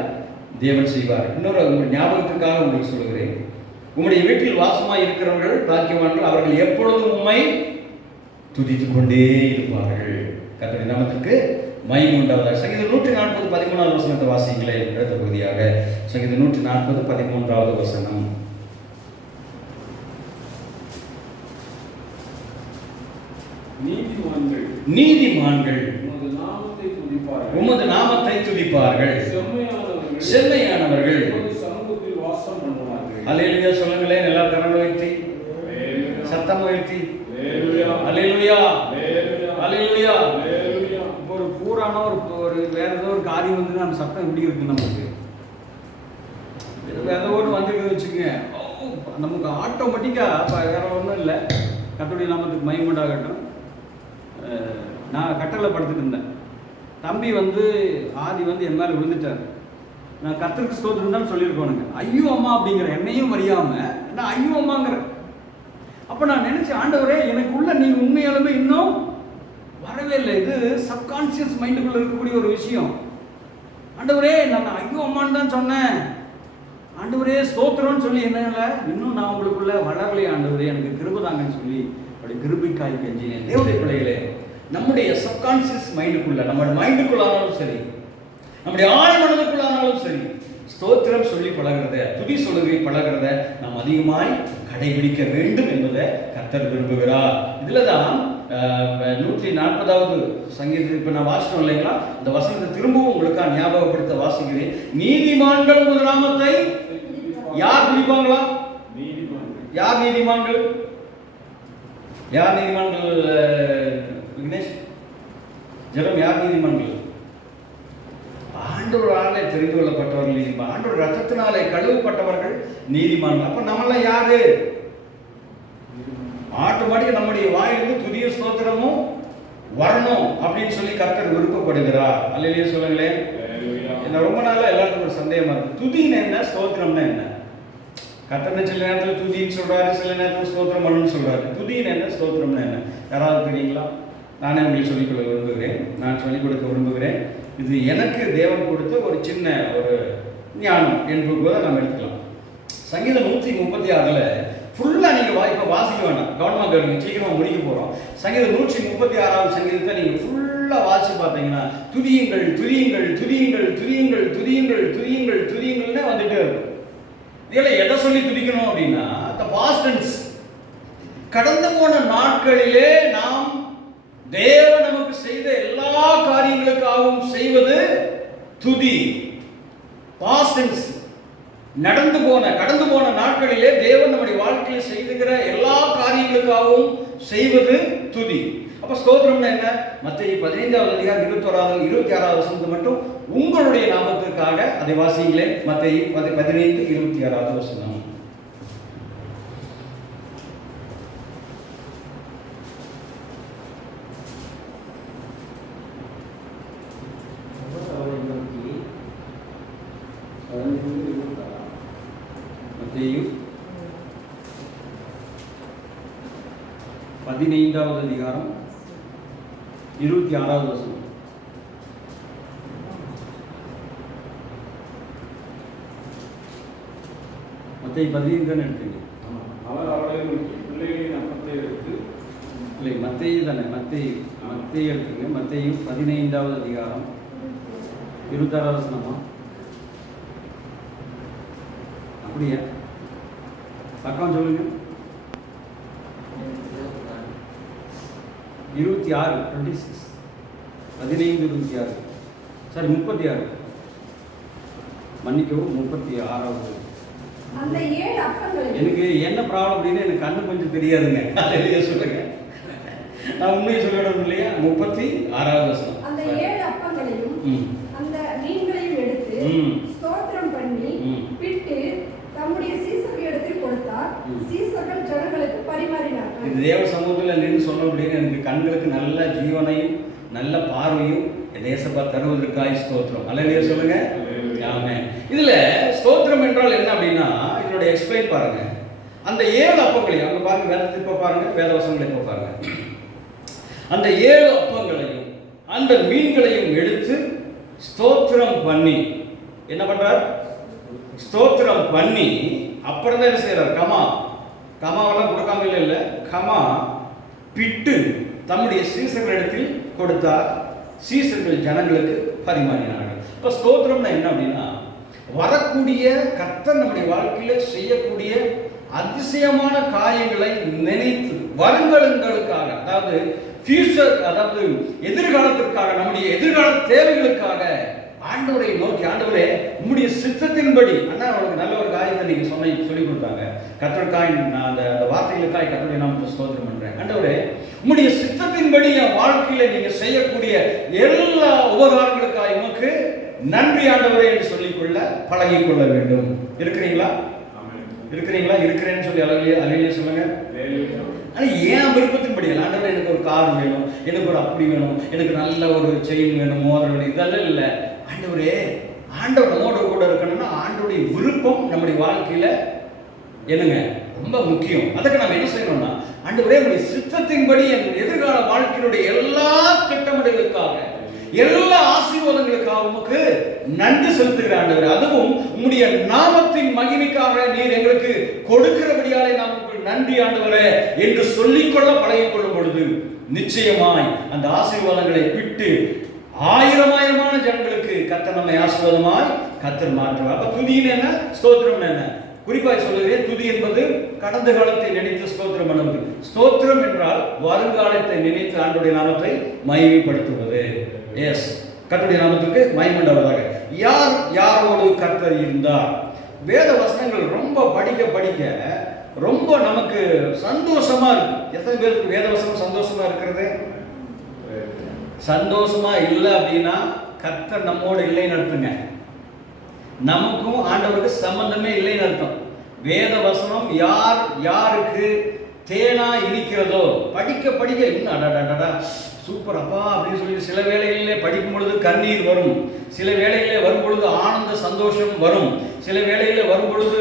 தேவன் செய்வார். இன்னொரு உங்கள் ஞாபகத்துக்காக உங்களுக்கு சொல்லுகிறேன், உங்களுடைய வீட்டில் வாசமாய் இருக்கிறவர்கள் பாக்கியவான்கள், அவர்கள் எப்பொழுதும் உம்மை துதித்துக் கொண்டே இருப்பார்கள். கர்த்தருடைய நாமத்திற்கு மகிமை உண்டாவதாக. சங்கீதம் 140:13 வசனத்தை வாசிங்களே. அடுத்த பகுதியாக சங்கீதம் 140:13 வசனம். நீதிமான்கள் உமது நாமத்தை துதிப்பார்கள், செம்மையானவர்கள் அல்லேலூயா சொல்லுங்களேன். எல்லா கரங்களை உயர்த்தி சத்தம் உயர்த்தி அல்லேலூயா அல்லேலூயா. ஒரு பூரான ஒரு வேற ஏதோ ஒரு காரியம் வந்து நம்ம சத்தம் எப்படி இருக்கு, நமக்கு வேற ஒரு வந்துருக்கு வச்சுக்கோங்க, நமக்கு ஆட்டோமேட்டிக்கா வேற ஒன்றும் இல்லை. கர்த்தருடைய நாமத்துக்கு மகிமை உண்டாகட்டும். நான் கட்டளை படுத்துட்டு இருந்தேன், தம்பி ஆதி என் மேலே விழுந்துட்டார். நான் கர்த்தருக்கு ஸ்தோத்திரம் தான் சொல்லியிருக்கோனுங்க. ஐயோ அம்மா அப்படிங்கிற என்னையும் அறியாம நான் ஐயோ அம்மாங்கிறேன். அப்போ நான் நினைச்சேன், ஆண்டவரே எனக்குள்ள நீங்க உண்மையாலுமே இன்னும் வரவே இல்லை. இது சப்கான்சியஸ் மைண்டுக்குள்ள இருக்கக்கூடிய ஒரு விஷயம். ஆண்டவரே நான் ஐயோ அம்மான்னு தான் சொன்னேன், ஆண்டவரே ஸ்தோத்திரம்னு சொல்லி என்ன இன்னும் நான் உங்களுக்குள்ள வளரலையே, ஆண்டவரே எனக்கு கிருபை தாங்கன்னு சொல்லி அப்படி கிருபைக்காய் கெஞ்சினேன். தேவனுடைய பிள்ளைகளே, நம்முடைய சப்கான்சியஸ் மைண்டுக்குள்ள, நம்ம மைண்டுக்குள்ளானாலும் சரி, நம்முடைய ஆழ் மனதுக்குள்ளானாலும் சரி, ஸ்தோத்திரம் சொல்லி பழகிறத, துதி சொல்லுகை பழகிறத நாம் அதிகமாய் கடைபிடிக்க வேண்டும் என்பதை கர்த்தர் விரும்புகிறார். இதில் தான் 140வது சங்கீதம் இப்போ நான் வாசித்தோம் இல்லைங்களா, அந்த வசனத்தை திரும்பவும் உங்களுக்காக ஞாபகப்படுத்த வாசிக்கிறேன். நீதிமான்கள் உமது நாமத்தை யார் துதிப்பாங்களா? யார் நீதிமான்கள்? யார் நீதிமான்கள்? விக்னேஷ் ஜெரம், யார் நீதிமான்கள்? ஆண்டவராலே தெரிந்து கொள்ளப்பட்டவர்கள் நீதிமான், ஆண்டவர் ரத்தத்தினாலே கழுவப்பட்டவர்கள் நீதிமான்கள். அப்ப நம்மளாம் யாரு? ஆட்டோமேட்டிக்கா நம்முடைய வாயிலிருந்து துதிய ஸ்தோத்திரமும் வரணும் அப்படின்னு சொல்லி கர்த்தர் விருப்பப்படுகிறார். அல்லேலூயா சொல்லுங்களேன். என்ன ரொம்ப நாளா எல்லாருக்கும் ஒரு சந்தேகமா இருக்கு, துதின்னு என்ன, ஸ்தோத்திரம்னா என்ன? கர்த்தர் சில நேரத்தில் துதின்னு சொல்றாரு, சில நேரத்தில் ஸ்தோத்திரம் பண்ணுன்னு சொல்றாரு. துதின்னு என்ன, ஸ்தோத்திரம்னா என்ன? யாராவது தெரியுங்களா? நானே உங்களுக்கு சொல்லிக்கொள்ள விரும்புகிறேன், நான் சொல்லிக் கொடுக்க விரும்புகிறேன். இது எனக்கு தேவன் கொடுத்த ஒரு சின்ன ஒரு ஞானம் என்று கூட நம்ம எடுத்துக்கலாம். சங்கீதம் 136 ஃபுல்லா நீங்க வாய்ப்பை வாசிக்க வேண்டாம், கவனமாக கவனிங்க, சீக்கிரமா முடிக்க போறோம். சங்கீதம் 136 சங்கீதத்தை நீங்க ஃபுல்லா வாசிச்சு பார்த்தீங்கன்னா துதியுங்கள் துதியுங்கள் துதியுங்கள் துதியுங்கள் துதியுங்கள் துதியுங்கள் துதியுங்கள்னே வந்துட்டே இருக்கும். இதில் எதை சொல்லி துதிக்கணும் அப்படின்னா, பாஸ்ட் டென்ஸ், கடந்து போன நாட்களிலே நாம் தேவன் நமக்கு செய்த எல்லா காரியங்களுக்காகவும் செய்வது துதி. பாஸ்ட் டென்ஸ், கடந்து போன நாட்களிலே தேவன் நம்முடைய வாழ்க்கையில் செய்துகிற எல்லா காரியங்களுக்காகவும் செய்வது துதி. அப்ப ஸ்தோத்திரம்னா என்ன? மத்தேயு 15வது அதிகாரம் 26வது வசனத்தை மட்டும் உங்களுடைய நாமத்திற்காக அதை வாசிங்களே. மத்தேயு 15:26 வசனம். மத்தேயு 15வது அதிகாரம் 26வது வசனம். மத்தேயு 15 தானே எடுத்தீங்க? அவர் அவர்களை நோக்கி, பிள்ளைகளின் அப்பத்தை எடுத்து இல்லை, மத்தேயு தானே, மத்தேயு இருக்குங்க. மத்தேயு 15வது அதிகாரம் 26வது வசனமா? அப்படியா? பக்கம் சொல்லுங்க. 26, 26, 15:26, சாரி 36, மன்னிக்கவும் 36வது. அந்த 7 அப்பங்களையும் எனக்கு என்ன ப்ராப்ளம் அப்படின்னா எனக்கு கண்ணு கொஞ்சம் தெரியாதுங்க. அதை சொல்லுங்க, நான் உண்மையை சொல்லணும் இல்லையா? 36வது வசனம். அந்த 7 அப்பங்களையும் அந்த மீன்களையும் எடுத்து ஸ்தோத்திரம் பண்ணி பிட்டு தம்முடைய சீசர்களிடத்தில் கொடுத்தார். சீசர்கள் ஜனங்களுக்கு பரிமாறினார்கள். இது தேவ சமூகத்தில் நின்று சொன்ன அப்படின்னு எனக்கு கண்களுக்கு நல்ல ஜீவனையும் நல்ல பார்வையும் தேசப்பா தருவதற்காய் ஸ்தோத்திரம். அல்லேலூயா சொல்லுங்க. ஆமென். இதுல ஸ்தோத்திரம் என்றால் என்ன அப்படின்னா இதனுடைய எக்ஸ்பிளைன் பாருங்க. அந்த 7 அப்பங்களையும் அங்க பாருங்க, வேதத்தை இப்ப பாருங்க, வேதவசனங்களை இப்ப பாருங்க. அந்த 7 அப்பங்களையும் அந்த மீன்களையும் எடுத்து ஸ்தோத்திரம் பண்ணி என்ன பண்றார்? ஸ்தோத்திரம் பண்ணி அப்புறம் தான் என்ன செய்யறார்? கமாவெல்லாம் கொடுக்காம இல்லை, கமா பிட்டு தம்முடைய சீசர்களிடத்தில் கொடுத்தார். சீசர்கள் ஜனங்களுக்கு பரிமாறினார்கள். இப்ப ஸ்தோத்திரம்னா என்ன அப்படின்னா வரக்கூடிய கர்த்தர் நம்முடைய வாழ்க்கையில செய்யக்கூடிய அதிசயமான காரியங்களை நினைத்து வருங்காலங்களுக்காக, அதாவது ஃபியூச்சர், அதாவது எதிர்காலத்திற்காக, நம்முடைய எதிர்கால தேவைகளுக்காக ஆண்டவரை நோக்கி, ஆண்டவரே உம்முடைய சித்தத்தின்படி, அண்ணா அவருக்கு நல்ல ஒரு காரியத்தை நீங்க சொல்லி கொடுத்தாங்க. கர்த்தருக்காய் நான் அந்த வார்த்தைகளுக்காய் கர்த்தருடைய நாமத்தை ஸ்தோத்திரம் பண்றேன். ஆண்டவரே உம்முடைய சித்தத்தின்படி என் வாழ்க்கையில நீங்க செய்யக்கூடிய எல்லா உபகாரங்களுக்காய் உமக்கு நன்றி ஆண்டவரே என்று சொல்லிக்கொள்ள பழகிக் கொள்ள வேண்டும். இருக்கிறீங்களா? இருக்கிறேன்னு சொல்லி அலையிலே சொல்லுங்க. ஆனா ஏன் விருப்பத்தின்படி ஆண்டவரே எனக்கு ஒரு கார் வேணும், எனக்கு ஒரு அப்படி வேணும், எனக்கு நல்ல ஒரு செயின் வேணும், மோதிரம் வேணும், இதெல்லாம் இல்லை. ஆண்டவரே ஆண்டவர் நம்மோட கூட இருக்கணும்னா ஆண்டவருடைய விருப்பம் நம்முடைய வாழ்க்கையில என்னங்க ரொம்ப முக்கியம். அதுக்கு நம்ம என்ன செய்யணும்னா ஆண்டவரே உங்களுடைய சித்தத்தின்படி என் எதிர்கால வாழ்க்கையினுடைய எல்லா திட்டமிடலுக்காக, எல்லா ஆசீர்வாதங்களுக்காக உமக்கு நன்றி செலுத்துகிற ஆண்டவரே, அதுவும் உம்முடைய நாமத்தின் மகிமைக்காக நீர் எங்களுக்கு கொடுக்கிறபடியாலே நமக்கு நன்றி ஆண்டவரே என்று சொல்லிக்கொள்ள பழகிக் கொள்ளும் பொழுது நிச்சயமாய் அந்த ஆசீர்வாதங்களை விட்டு ஆயிரமான ஜனங்களுக்கு கர்த்தர் நம்மை ஆசீர்வாதமாய் கர்த்தர் மாற்றுவார். அப்ப துதியில் என்ன, ஸ்தோத்திரம் என்ன? குறிப்பாக சொல்லுகிறேன், துதி என்பது கடந்த காலத்தை நினைத்து ஸ்தோத்திரம் பண்ணுவது. ஸ்தோத்திரம் என்றால் வருங்காலத்தை நினைத்து ஆண்டவருடைய நாமத்தை மகிமைப்படுத்துவது. எஸ், கர்த்தருடைய நாமத்துக்கு மகிமை உண்டாவதாக. யாரோடு கர்த்தர் இருந்தார்? வேத வசனங்கள் ரொம்ப படிக்க ரொம்ப நமக்கு சந்தோஷமா இருக்கு. எத்தனை பேருக்கு வேத வசனம் சந்தோஷமா இருக்கிறது? சந்தோஷமா இல்லை அப்படின்னா கர்த்தர் நம்மோடு இல்லைன்னு அர்த்தங்க. நமக்கும் ஆண்டவருக்கு சம்பந்தமே இல்லைன்னு அர்த்தம். வேத வசனம் யாருக்கு தேனா இனிக்கிறதோ படிக்க இன்னும் அடடா சூப்பர் அப்பா அப்படின்னு சொல்லி சில வேளைகளிலே படிக்கும் பொழுது கண்ணீர் வரும், சில வேளைகளிலே வரும் பொழுது ஆனந்த சந்தோஷம் வரும், சில வேளைகளிலே வரும் பொழுது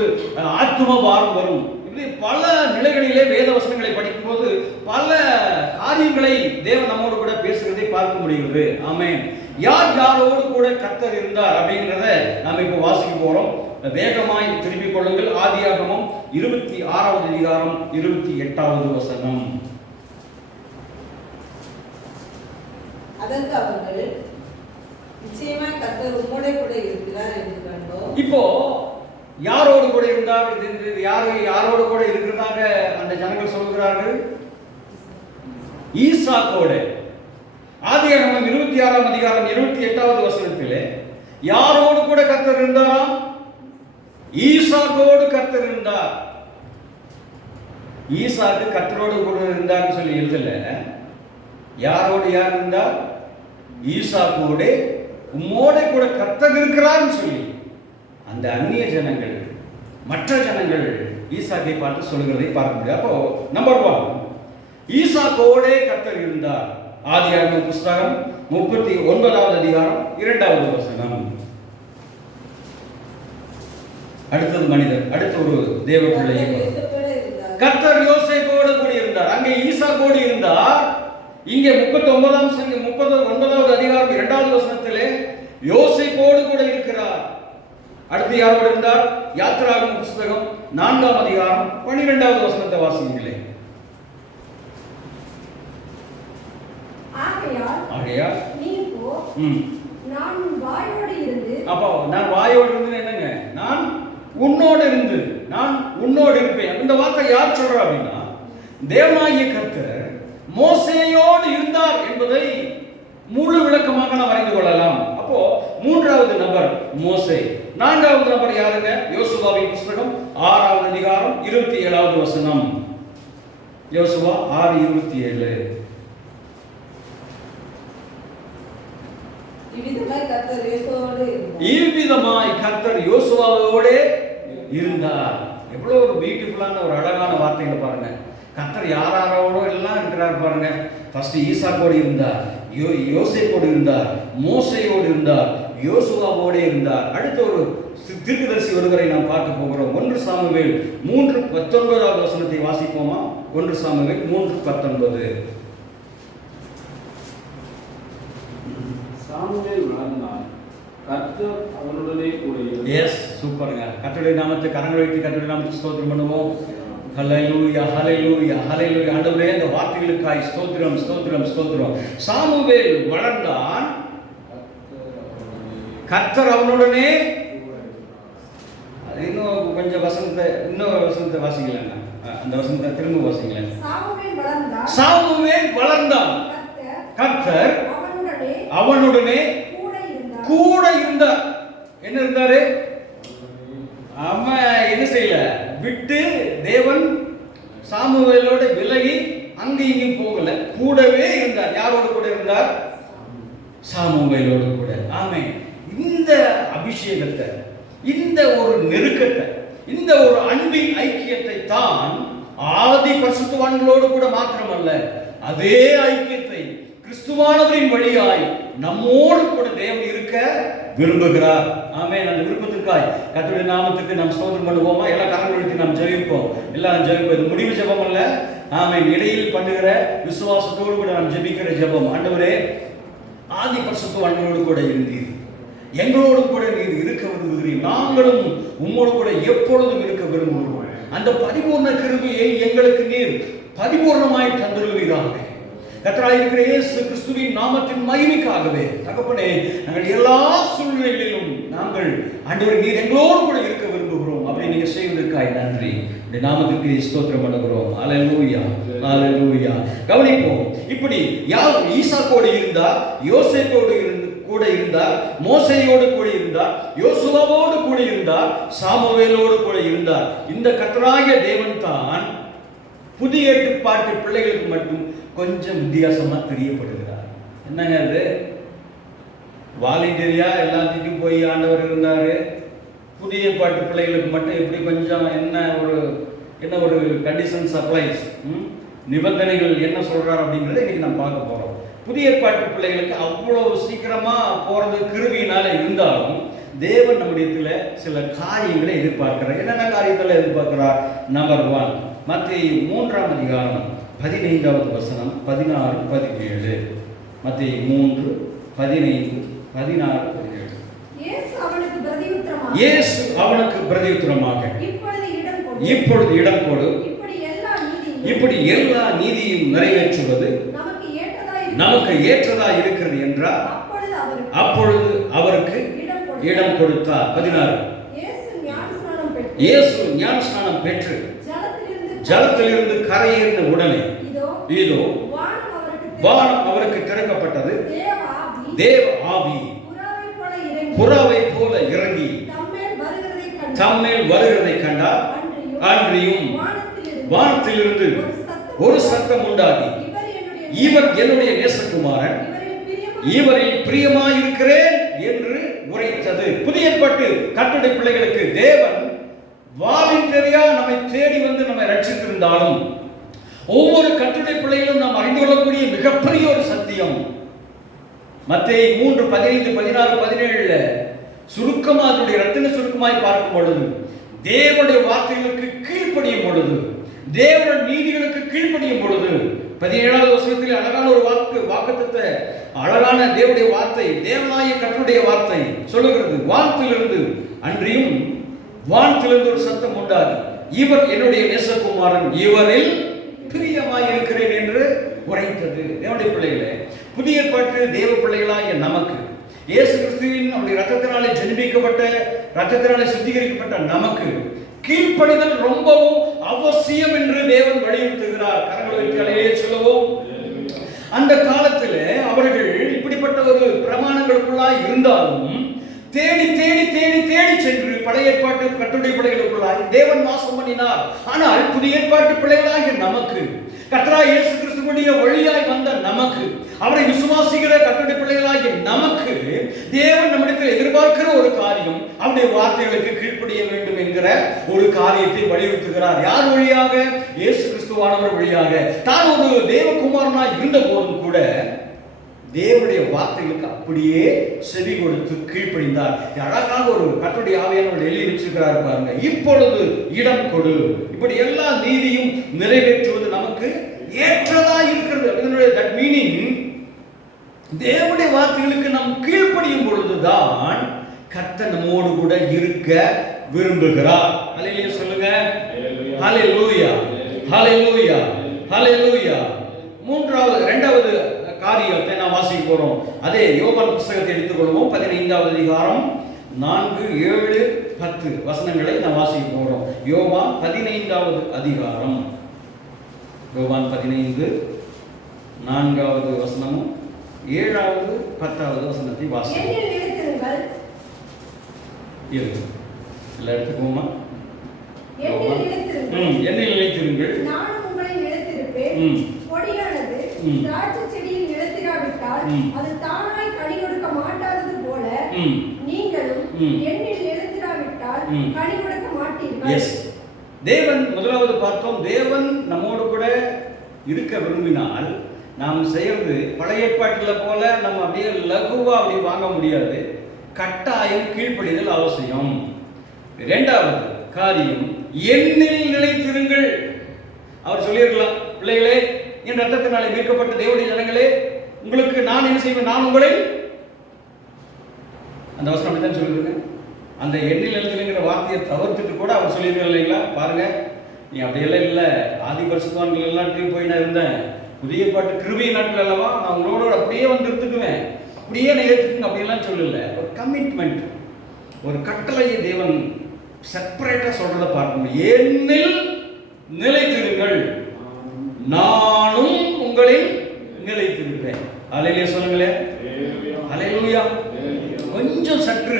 ஆத்தும பாரம் வரும். இப்படி பல நிலைகளிலே வேத வசனங்களை படிக்கும்போது பல காரியங்களை தேவன் நம்மோடு கூட பேசுகிறதை பார்க்க முடிகிறது. ஆமென். யாரோடு கூட கர்த்தர் இருந்தார் அப்படிங்கிறத நாம் இப்போ வாசிக்க போறோம். வேகமாய் திரும்பிக் கொள்ளுங்கள். ஆதியாகமம் 26வது அதிகாரம் 28வது வசனம். அதற்கு அவர்கள் நிச்சயமாய் கர்த்தர் உம்மோடு கூட இருக்கிறார் என்று கண்டோம். இப்போ யாரோடு கூட இருந்தார்? யாரோடு கூட இருக்கிறதாக அந்த ஜனங்கள் சொல்கிறார்கள்? ஈசாக்கோடு. ஆதியாகமம் 26ஆம் அதிகாரம் 28வது வசனத்திலே யாரோடு கூட கர்த்தர் இருந்தாராம்? ஈசாக்கோடு கர்த்தர் இருந்தார். ஈசாக்கு கர்த்தரோடு கூட இருந்தார்னு சொல்லி எழுதல. யாரோடு யார் இருந்தார்? ஈசாக்கோடு உம்மோடு கூட கர்த்தர் இருக்கிறார்னு சொல்லி அந்த அந்நிய ஜனங்கள், மற்ற ஜனங்கள் ஈசாக்கை பார்த்து சொல்லுகிறதை பார்க்க முடியும். அப்போ நம்பர் 1, ஈசாக்கோடே கர்த்தர் இருந்தார். ஆதியாகமம் புஸ்தகம் 39வது அதிகாரம் 2வது வசனம். அடுத்தது மனிதர், அடுத்த ஒரு தேவ பிள்ளை. கர்த்தர் யோசேப்போடு கூட இருந்தார். அங்கே ஈசாக்கோடு இருந்தார். இங்கே 39வது அதிகாரம் 2வது வசனத்திலே யோசேப்போடு கூட இருக்கிறார். அடுத்து யாரோடு இருந்தார்? யாத்திராகமம் புஸ்தகம் 4ஆம் அதிகாரம் 12வது வசனத்தை வாசிங்களே. ஆகையால் நீ போ, நான் உன் வாயோடு இருந்து. அப்போ நான் வாயோடு இருந்து என்னங்க? நான் உன்னோடு இருந்து, நான் உன்னோடு இருப்பேன். இந்த வார்த்தை யார் சொல்றா அப்படின்னா, தேவனாகிய கர்த்தர் மோசேயோடு இருந்தார் என்பதை முழு விளக்கமாக நாம் அறிந்து கொள்ளலாம். அப்போ மூன்றாவது நபர் மோசே, நான்காவது நபர் யாருங்க? யோசுவாவின் புஸ்தகம் 6வது அதிகாரம் 27வது வசனம். யோசுவா 6:27. இவ்விதமாய் கர்த்தர் யோசுவாவோடு இருந்தார். எவ்வளவு ஒரு பியூட்டிஃபுல்லான ஒரு அழகான வார்த்தைகளை பாருங்க. கர்த்தர் யாரோட எல்லாம் இருக்கிறார் பாருங்க. ஃபர்ஸ்ட் ஈசாக்கோடு இருந்தார், யோசேப்போடு இருந்தார், மோசேயோடு இருந்தார், யோசுவாவோடு இருந்தார். அடுத்த ஒரு தீர்க்கதரிசி ஒருவரை நாம் பார்க்க போகிறோம். 1 சாமுவேல் 3:19வது வசனத்தை வாசிப்போமா? 1 சாமுவேல் 3:19. சாமுவேல் வளர்ந்தான், கர்த்தர் அவனுடனே கூட இருந்தார். எஸ், சூப்பருங்க. கர்த்தருடைய நாமத்தை கரங்களை வைத்து கர்த்தருடைய நாமத்தை ஸ்தோத்திரம் பண்ணுவோம். ஹல்லேலூயா, ஹல்லேலூயா, ஹல்லேலூயா. ஆண்டவரே, அந்த வார்த்தைகளுக்காய் ஸ்தோத்திரம், ஸ்தோத்திரம், ஸ்தோத்திரம். சாமுவேல் வளர்ந்தான், கர்த்தர் அவனுடனே. இன்னும் கொஞ்சம் வசனத்தை, இன்னொரு வசனத்தை வாசிக்கலாங்க. அந்த வசனத்தை திரும்ப வாசிக்கலாம். சாமுவேல் வளர்ந்தான், கர்த்தர் அவனுடனே கூட இருந்தார். என்ன இருந்தாரு? அவன் என்ன செய்யல, விட்டு தேவன் சாமுவேலோட விலகி அங்க இங்கேயும் போகல, கூடவே இருந்தார். யாரோடு கூட இருந்தார்? சாமுவேலோடு கூட. ஆமென். இந்த அபிஷேகத்தை, இந்த ஒரு நெருக்கத்தை, இந்த ஒரு அன்பின் ஐக்கியத்தை தான் ஆதி பரிசுத்தவான்களோடு கூட மாத்திரமல்ல, அதே ஐக்கியத்தை கிறிஸ்துவானவரின் வழியாய் நம்மோடு கூட தேவன் இருக்க விரும்புகிறார். ஆமென். அந்த விருப்பத்திற்காய் கர்த்தருடைய நாமத்துக்கு நாம் ஸ்தோத்திரம் பண்ணுவோமா? எல்லா கரங்களை வைத்து நாம் ஜெபிப்போம். எல்லாரும் ஜெபிப்போம். இது முடிவு ஜெபம் அல்ல. ஆமென். இடையில் பண்ணுகிற விசுவாசத்தோடு கூட நாம் ஜெபிக்கிற ஜெபம். ஆண்டவரே, ஆதி பரிசுத்தவான்களோடு கூட இருந்தீர், எங்களோடு கூட நீர் இருக்க விரும்புகிறீர். நாங்களும் உம்மோடு கூட எப்பொழுதும் இருக்க விரும்புகிறோம். அந்த பரிபூர்ண கிருபையை எங்களுக்கு நீர் பரிபூர்ணமாய் தந்துள்ளுவீராக. கர்த்தராகிய இருக்கிற இயேசு கிறிஸ்துவின் நாமத்தின் மகிமைக்காகவே தகப்பனே, நாங்கள் எல்லா சூழ்நிலைகளிலும் நாங்கள் ஆண்டவரே நீர் எங்களோடு கூட இருக்க விரும்புகிறோம். அப்படி நீங்க செய்வதற்காக நன்றி. இந்த நாமத்திற்கு ஸ்தோத்திரம் பண்ணுகிறோம். ஹல்லேலூயா, ஹல்லேலூயா. கவனிப்போம். இப்படி யார் ஈசாக்கோடு இருந்தார், யோசேப்போடு கூட இருந்தார், மோசேயோடு கூட இருந்தார், யோசுவாவோடு கூட இருந்தார், சாமுவேலோடு கூட இருந்தார். இந்த கர்த்தராகிய தேவன் தான் புதிய ஏற்பாட்டு பிள்ளைகளுக்கு மட்டும் கொஞ்சம் வித்தியாசமா தெரியப்படுகிறார். என்னங்க அது? வாலண்டியரியா எல்லாத்துக்கும் போய் ஆண்டவர் இருந்தாரு. புதிய ஏற்பாட்டு பிள்ளைகளுக்கு மட்டும் எப்படி கொஞ்சம் என்ன ஒரு கண்டிஷன்ஸ் அப்ளைஸ், நிபந்தனைகள் என்ன சொல்றாரு அப்படிங்கிறத இன்னைக்கு நம்ம பார்க்க போறோம். புதிய ஏற்பாட்டு பிள்ளைகளுக்கு அவ்வளவு சீக்கிரமா போறது கிருபையினால இருந்தாலும் தேவன் நம்முடையத்துல சில காரியங்களை எதிர்பார்க்கிறார். என்னென்ன காரியங்களை எதிர்பார்க்கிறார்? நம்பர் 1, மத்தேயு 3ஆம் அதிகாரம் 15வது வசனம் 16, 17. மத்தேயு 3, 15, 16, 17. இயேசு அவனுக்கு பிரதியுத்தரமாக, இப்பொழுது இடம் கொடு, இப்படி எல்லா நீதியும் நிறைவேற்றுவது நமக்கு ஏற்றதா இருக்கிறது என்றார். அப்பொழுது அவருக்கு இடம் கொடுத்தார். 16. இயேசு ஞானஸ்நானம் பெற்று ஜலத்திலிருந்து கரையேறின உடனே இதோ வானம் அவருக்கு திறக்கப்பட்டது. தேவ ஆவி புறாவை போல இறங்கி தம்மேல் வருகிறதை கண்டார். அன்றியும் வானத்திலிருந்து ஒரு சத்தம் உண்டாகி, இவர் என்னுடைய நேசகுமாரன், இவரில் பிரியமாயிருக்கிறேன் என்று உரைத்தது. புதிய ஏற்பாட்டு கர்த்தருடைய பிள்ளைகளுக்கு தேவன் வாலண்டரியா நம்மை தேடி வந்து நம்மை ரட்சித்திருந்தாலும், ஒவ்வொரு கர்த்தருடைய பிள்ளைகளும் நாம் அறிந்து கொள்ளக்கூடிய மிகப்பெரிய ஒரு சத்தியம் மத்தேயு 3, 15, 16, 17 சுருக்கமாக அதனுடைய ரத்தின சுருக்கமாய் பார்க்கும் பொழுது, தேவனுடைய வார்த்தைகளுக்கு கீழ்ப்படியும் பொழுது, தேவனுடைய நீதிகளுக்கு கீழ்ப்படியும் பொழுது, 17வது வசனத்தில் அழகான ஒரு வாக்குத்தத்தத்தை, அழகான தேவனுடைய வார்த்தை, தேவனாகிய கர்த்தருடைய வார்த்தை சொல்லுகிறது. வானத்திலிருந்து, அன்றியும் வானத்திலிருந்து ஒரு சத்தம் உண்டாகி, இவர் என்னுடைய நேசகுமாரன், இவரில் பிரியமாய் இருக்கிறேன் என்று உரைத்தது. தேவனுடைய பிள்ளைகளே, புதிய ஏற்பாட்டு தேவ பிள்ளைகளாகிய நமக்கு, இயேசு கிறிஸ்துவின் நம்முடைய ரத்தத்தினாலே ஜெனிப்பிக்கப்பட்ட, ரத்தத்தினாலே சுத்திகரிக்கப்பட்ட நமக்கு கீழ்ப்படிதல் ரொம்பவும் அவசியம் என்று தேவன் வலியுறுத்துகிறார். கரங்களை வைத்து அல்லேலூயா சொல்லுவோம். அந்த காலத்தில் அவர்கள் இப்படிப்பட்ட ஒரு பிரமாணங்களுக்குள்ளாய் இருந்தாலும் தேடி தேடி தேடி தேடி சென்று பழைய ஏற்பாட்டு கர்த்தருடைய பிள்ளைகளுக்குள்ளாய் தேவன் வாசம் பண்ணினார். ஆனால் புதிய ஏற்பாட்டு பிள்ளைகளாகிய நமக்கு, கர்த்தராகிய இயேசு கிறிஸ்துவினுடைய வழியாய் வந்த நமக்கு, அவரை விசுவாசிக்கிற கர்த்தருடைய பிள்ளைகளாகிய நமக்கு தேவன் நம்மிடத்தில் எதிர்பார்க்கிற ஒரு காரியம், அவருடைய வார்த்தைகளுக்கு கீழ்ப்படிய வேண்டும் என்கிற ஒரு காரியத்தை வலியுறுத்துகிறார். யார் வழியாக? இயேசு கிறிஸ்துவானவர் வழியாக. தான் ஒரு தேவகுமாரனாய் இருந்த போதும் கூட தேவனுடைய வார்த்தைகளுக்கு அப்படியே செவி கொடுத்து கீழ்ப்படிந்தார். அழகாக ஒரு கர்த்தருடைய ஆவியானவர் எழுதி வச்சிருக்கிறார் பாருங்க. இப்பொழுது இடம் கொடு. இப்படி எல்லா நீதியும் நிறைவேற்றுவது நமக்கு ஏற்றதா இருக்கிறது. தட் மீனிங் தேவனுடைய வார்த்தைகளுக்கு நாம் கீழ்ப்படியும் பொழுதுதான் கர்த்தர் நம்மோடு கூட இருக்க விரும்புகிறார். அல்லேலூயா சொல்லுங்க. ஹல்லேலூயா, ஹல்லேலூயா, ஹல்லேலூயா. இரண்டாவது காரியத்தை நாம் வாசிக்க போறோம். அதே யோவான் புத்தகத்தை எடுத்துக்கொள்வோம். 15வது அதிகாரம் 4, 7, 10 வசனங்களை நாம் வாசிக்க போறோம். யோவான் 15வது அதிகாரம், யோவான் 15 4வது வசனமும் 7வது 10வது வசனத்தை வாசிப்போம். எல்லா இடத்துக்குமா? என்னில் நிலைத்திருங்கள், நானும் உங்களை நிலைத்திருப்பேன். கொடியானது திராட்சை செடியில் நிலைத்திராவிட்டால் அது தானாய் கனி கொடுக்க மாட்டாதது போல நீங்களும் என்னில் நிலைத்திராவிட்டால் கனி கொடுக்க மாட்டீர்கள். எஸ், தேவன் முதலாவது பார்த்தோம். தேவன் நம்மோடு கூட இருக்க விரும்பினால் நாம் செய்யறது பழைய ஏற்பாட்டில் போல நம்ம அப்படியே லகுவா அப்படி வாங்க முடியாது. கட்டாயம் கீழ்ப்படிதல் அவசியம். இரண்டாவது காரியம், என்னில் நிலைத்திருங்கள். அவர் சொல்லியிருக்கலாம், பிள்ளைகளே, என் ரத்தத்தினாலே மீட்கப்பட்ட தேவனுடைய ஜனங்களே, உங்களுக்கு நான் என்ன செய்வேன்? நான் உங்களை, அந்த வசனம் அப்படித்தான் சொல்லியிருக்கேன். அந்த எண்ணில் நிலைத்திருங்கிற வார்த்தையை தவிர்த்துட்டு கூட அவர் சொல்லியிருக்கேன் இல்லைங்களா? பாருங்க, நீ அப்படியெல்லாம் இல்லை, ஆதி பரிசுத்தவான்கள் எல்லாத்தையும் போய் நான் இருந்தேன், புதிய பாட்டு கிருபை நாட்கள் அல்லவா, நான் உங்களோட அப்படியே வந்து இருந்துக்குவேன், அப்படியே நான் ஏற்றுக்குங்க அப்படியெல்லாம் சொல்லல. ஒரு கமிட்மெண்ட், ஒரு கட்டளையை தேவன் செப்பரேட்டா சொல்றத பார்க்கணும். என்னில் நிலைத்திருங்கள், நானும் உங்களில் நிலைத்திருப்பேன். அல்லேலூயா சொல்லுங்களேன். அல்லேலூயா. கொஞ்சம் சற்று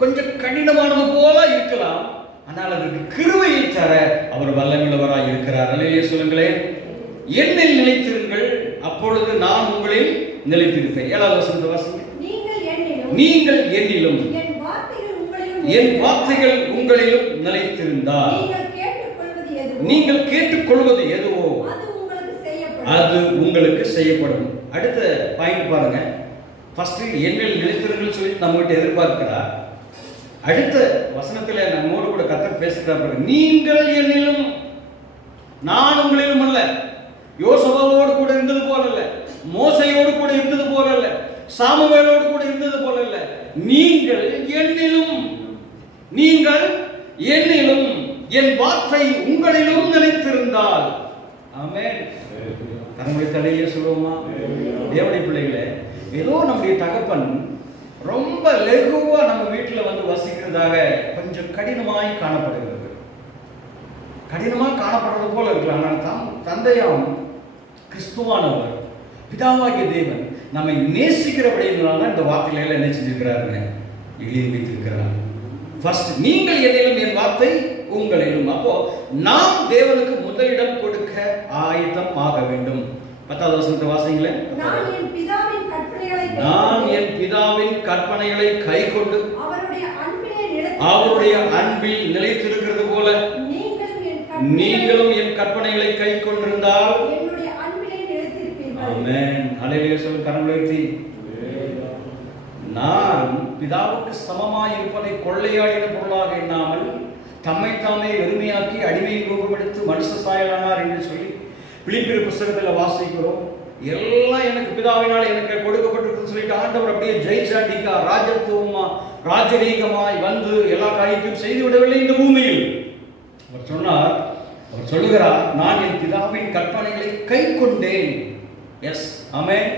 கொஞ்சம் கடினமானது போல இருக்கலாம், ஆனால் அதற்கு கிருபையை தர அவர் வல்லமையுள்ளவராய் இருக்கிறார். அல்லேலூயா சொல்லுங்களேன். என்னில் நிலைத்திருங்கள், அப்பொழுது நான் உங்களில் நிலைத்திருப்பேன். 7வது வசனத்தை வாசிங்க. நீங்கள் என்னிலும் என் வார்த்தைகள் உங்களிலும் நிலைத்திருந்தால் நீங்கள் கேட்டுக்கொள்வது எதுவோ அது உங்களுக்கு செய்யப்படும். அடுத்த பாயிண்ட் பாருங்க. ஃபர்ஸ்ட் என்னில் நிலைத்திருங்கள் சொல்லி நம்மகிட்ட எதிர்பார்க்கிறார். அடுத்த வசனத்துல நம்மோடு கூட கர்த்தர் பேசுகிறார். நீங்கள் என்னிலும், நான் உங்களிலும் அல்ல. யோசபாவோடு கூட இருந்தது போல அல்ல, மோசையோடு கூட இருந்தது போல அல்ல, சாமுவேலோடு கூட இருந்தது போல அல்ல. நீங்கள் என்னிலும், நீங்கள் என்னிலும் என் வார்த்தை உங்களிலும் நிலைத்திருந்தால். ஆமென். கரங்களை தலையிலே சொல்லுவோமா? தேவனுடைய பிள்ளைகளே, ஏதோ நம்முடைய தகப்பன் ரொம்ப லகுவா நம்ம வீட்டில் வந்து வசிக்கிறதாக கொஞ்சம் கடினமாய் காணப்படுகிறது. கடினமாக காணப்படுறது போல இருக்கலாம். ஆனால் தந்தையாம் கிறிஸ்துவானவர், பிதாவாகிய தேவன் நம்மை நேசிக்கிறபடினால இந்த வார்த்தைகளை என்ன செஞ்சிருக்கிறாருங்க? எழுதி வைத்திருக்கிறார். ஃபர்ஸ்ட், நீங்கள் என்னிலும் என் வார்த்தை உங்களிலும். அப்போ நாம் தேவனுக்கு முதலிடம் கொடுக்க ஆயத்தம் ஆக வேண்டும். 10வது வசனத்தை வாசிங்களேன். நான் என் பிதாவின் கற்பனைகளை கைக்கொண்டு அவருடைய அன்பில் நிலைத்திருக்கிறது போல நீங்களும் என் கற்பனைகளை கைக்கொண்டிருந்தால் ஆமென். அல்லேலூயா சொல்லு. கரங்களை உயர்த்தி. நான் பிதாவுக்கு சமமாய் இருப்பதை கொள்ளையாடின பொருளாக எண்ணாமல் தம்மை தாமே வெறுமையாக்கி அடிமையின் ரூபம் எடுத்து மனுஷ சாயலானார் என்று சொல்லி பிலிப்பியர் புத்தகத்தில் வாசிக்கிறோம். எல்லாம் எனக்கு பிதாவினால் எனக்கு கொடுக்கப்பட்டிருக்குன்னு சொல்லிட்டு ஆண்டவர் அப்படியே ஜெய்சாண்டிக்கா ராஜத்துவமா ராஜரீகமாய் வந்து எல்லா காரியத்தையும் செய்து விடவில்லை இந்த பூமியில். அவர் சொன்னார், அவர் சொல்லுகிறார், நான் என் பிதாவின் கற்பனைகளை கை கொண்டேன். எஸ், ஆமென்.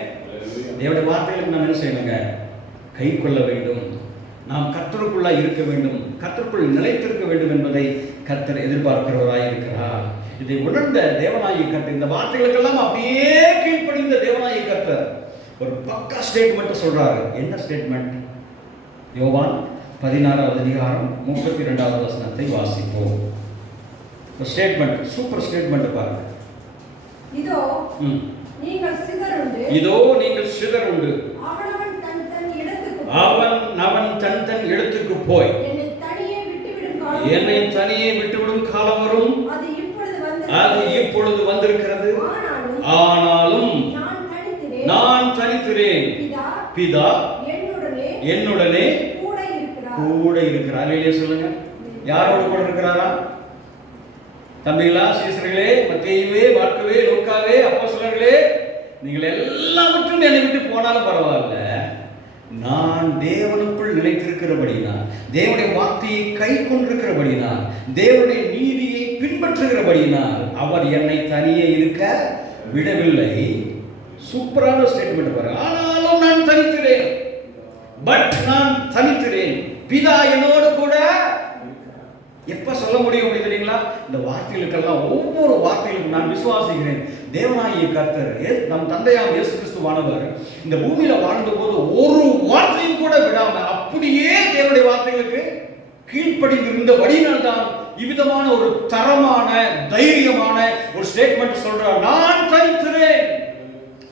தேவனுடைய வார்த்தைகளுக்கு நாம் என்ன செய்யணுங்க? கை கொள்ள வேண்டும். நாம் கர்த்தருக்குள்ளா இருக்க வேண்டும், கர்த்தருக்குள் நிலைத்திருக்க வேண்டும் என்பதை கர்த்தர் எதிர்பார்க்கிறவராய் இருக்கிறார். இதை உணர்ந்த தேவனாகிய கர்த்தர் இந்த வார்த்தைகளுக்கெல்லாம் அப்படியே கீழ்ப்படிந்த தேவனாகிய கர்த்தர் ஒரு பக்கா ஸ்டேட்மெண்ட் சொல்றாரு. என்ன ஸ்டேட்மெண்ட்? யோவான் 16வது அதிகாரம் 32வது வசனத்தை வாசிப்போம். ஸ்டேட்மெண்ட், சூப்பர் ஸ்டேட்மெண்ட் பாருங்க. இதோ நீங்கள் சிதறுண்டு, இதோ நீங்கள் சிதறுண்டு, அவனவன் தன் இடத்துக்கு போய் என்னை தனியே விட்டுவிடும் காலம் வரும். அது இப்பொழுது வந்திருக்கிறது. ஆனாலும் நான் தனித்திரேன், பிதா என்னுடனே கூட இருக்கிறார். அல்லேலூயா சொல்லுங்க. யாரோடு கூட இருக்கிறாரா? தம்பிகளா, சீசர்களே, மத்தேயுவே, மார்க்குவே, லூக்காவே, அப்போஸ்தலர்களே, நீங்கள் எல்லாவற்றும் என்னை விட்டு போனாலும் பரவாயில்ல, நான் தேவனுக்குள் நிலைத்திருக்கிறபடினால், தேவனுடைய வார்த்தையை கை கொண்டிருக்கிறபடினால், தேவனுடைய நீதியை பின்பற்றுகிறபடினால் அவர் என்னை தனியே இருக்க விடவில்லை. சூப்பரான ஸ்டேட்மெண்ட் பாருங்க. ஆனாலும் நான் தனித்திரேன், நான் தனித்திரேன், பிதா என்னோடு கூட. எப்ப சொல்ல முடியும் அப்படி தெரியுங்களா? இந்த வார்த்தைகளுக்கெல்லாம், ஒவ்வொரு வார்த்தைகளுக்கும் நான் விசுவாசிக்கிறேன் தேவனாகிய கர்த்தர் நம் தந்தையாம் இயேசு கிறிஸ்துவானவர் இந்த பூமியில வாழ்ந்த போது ஒரு வார்த்தையும் கூட விடாம அப்படியே தேவனுடைய வார்த்தைகளுக்கு கீழ்ப்படிந்திருந்த வழியினால் தான் இவ்விதமான ஒரு தரமான தைரியமான ஒரு ஸ்டேட்மெண்ட் சொல்றார். நான் தனித்திரேன்,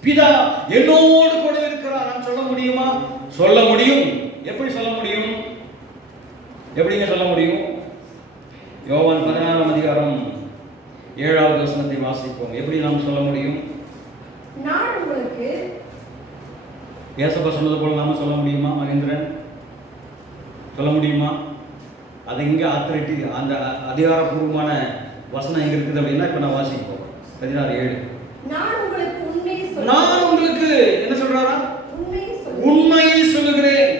பிதா என்னோடு கூட இருக்கிறார். நான் சொல்ல முடியுமா? சொல்ல முடியும். எப்படி சொல்ல முடியும்? எப்படிங்க சொல்ல முடியும்? யோவான் 16ஆம் அதிகாரம் 7வது வசனத்தை வாசிப்போம். எப்படி நாம் சொல்ல முடியும்? நான் உங்களுக்கு ஏசப்பா சொன்னது போல நாம சொல்ல முடியுமா? மகேந்திரன் சொல்ல முடியுமா? அது இங்க ஆத்தரிட்டி, அந்த அதிகாரப்பூர்வமான வசனம் எங்க இருக்குது அப்படின்னா இப்ப நான் வாசிப்போம். 16:7. நான் உங்களுக்கு என்ன சொல்றாரா? உண்மையை சொல்லுகிறேன்.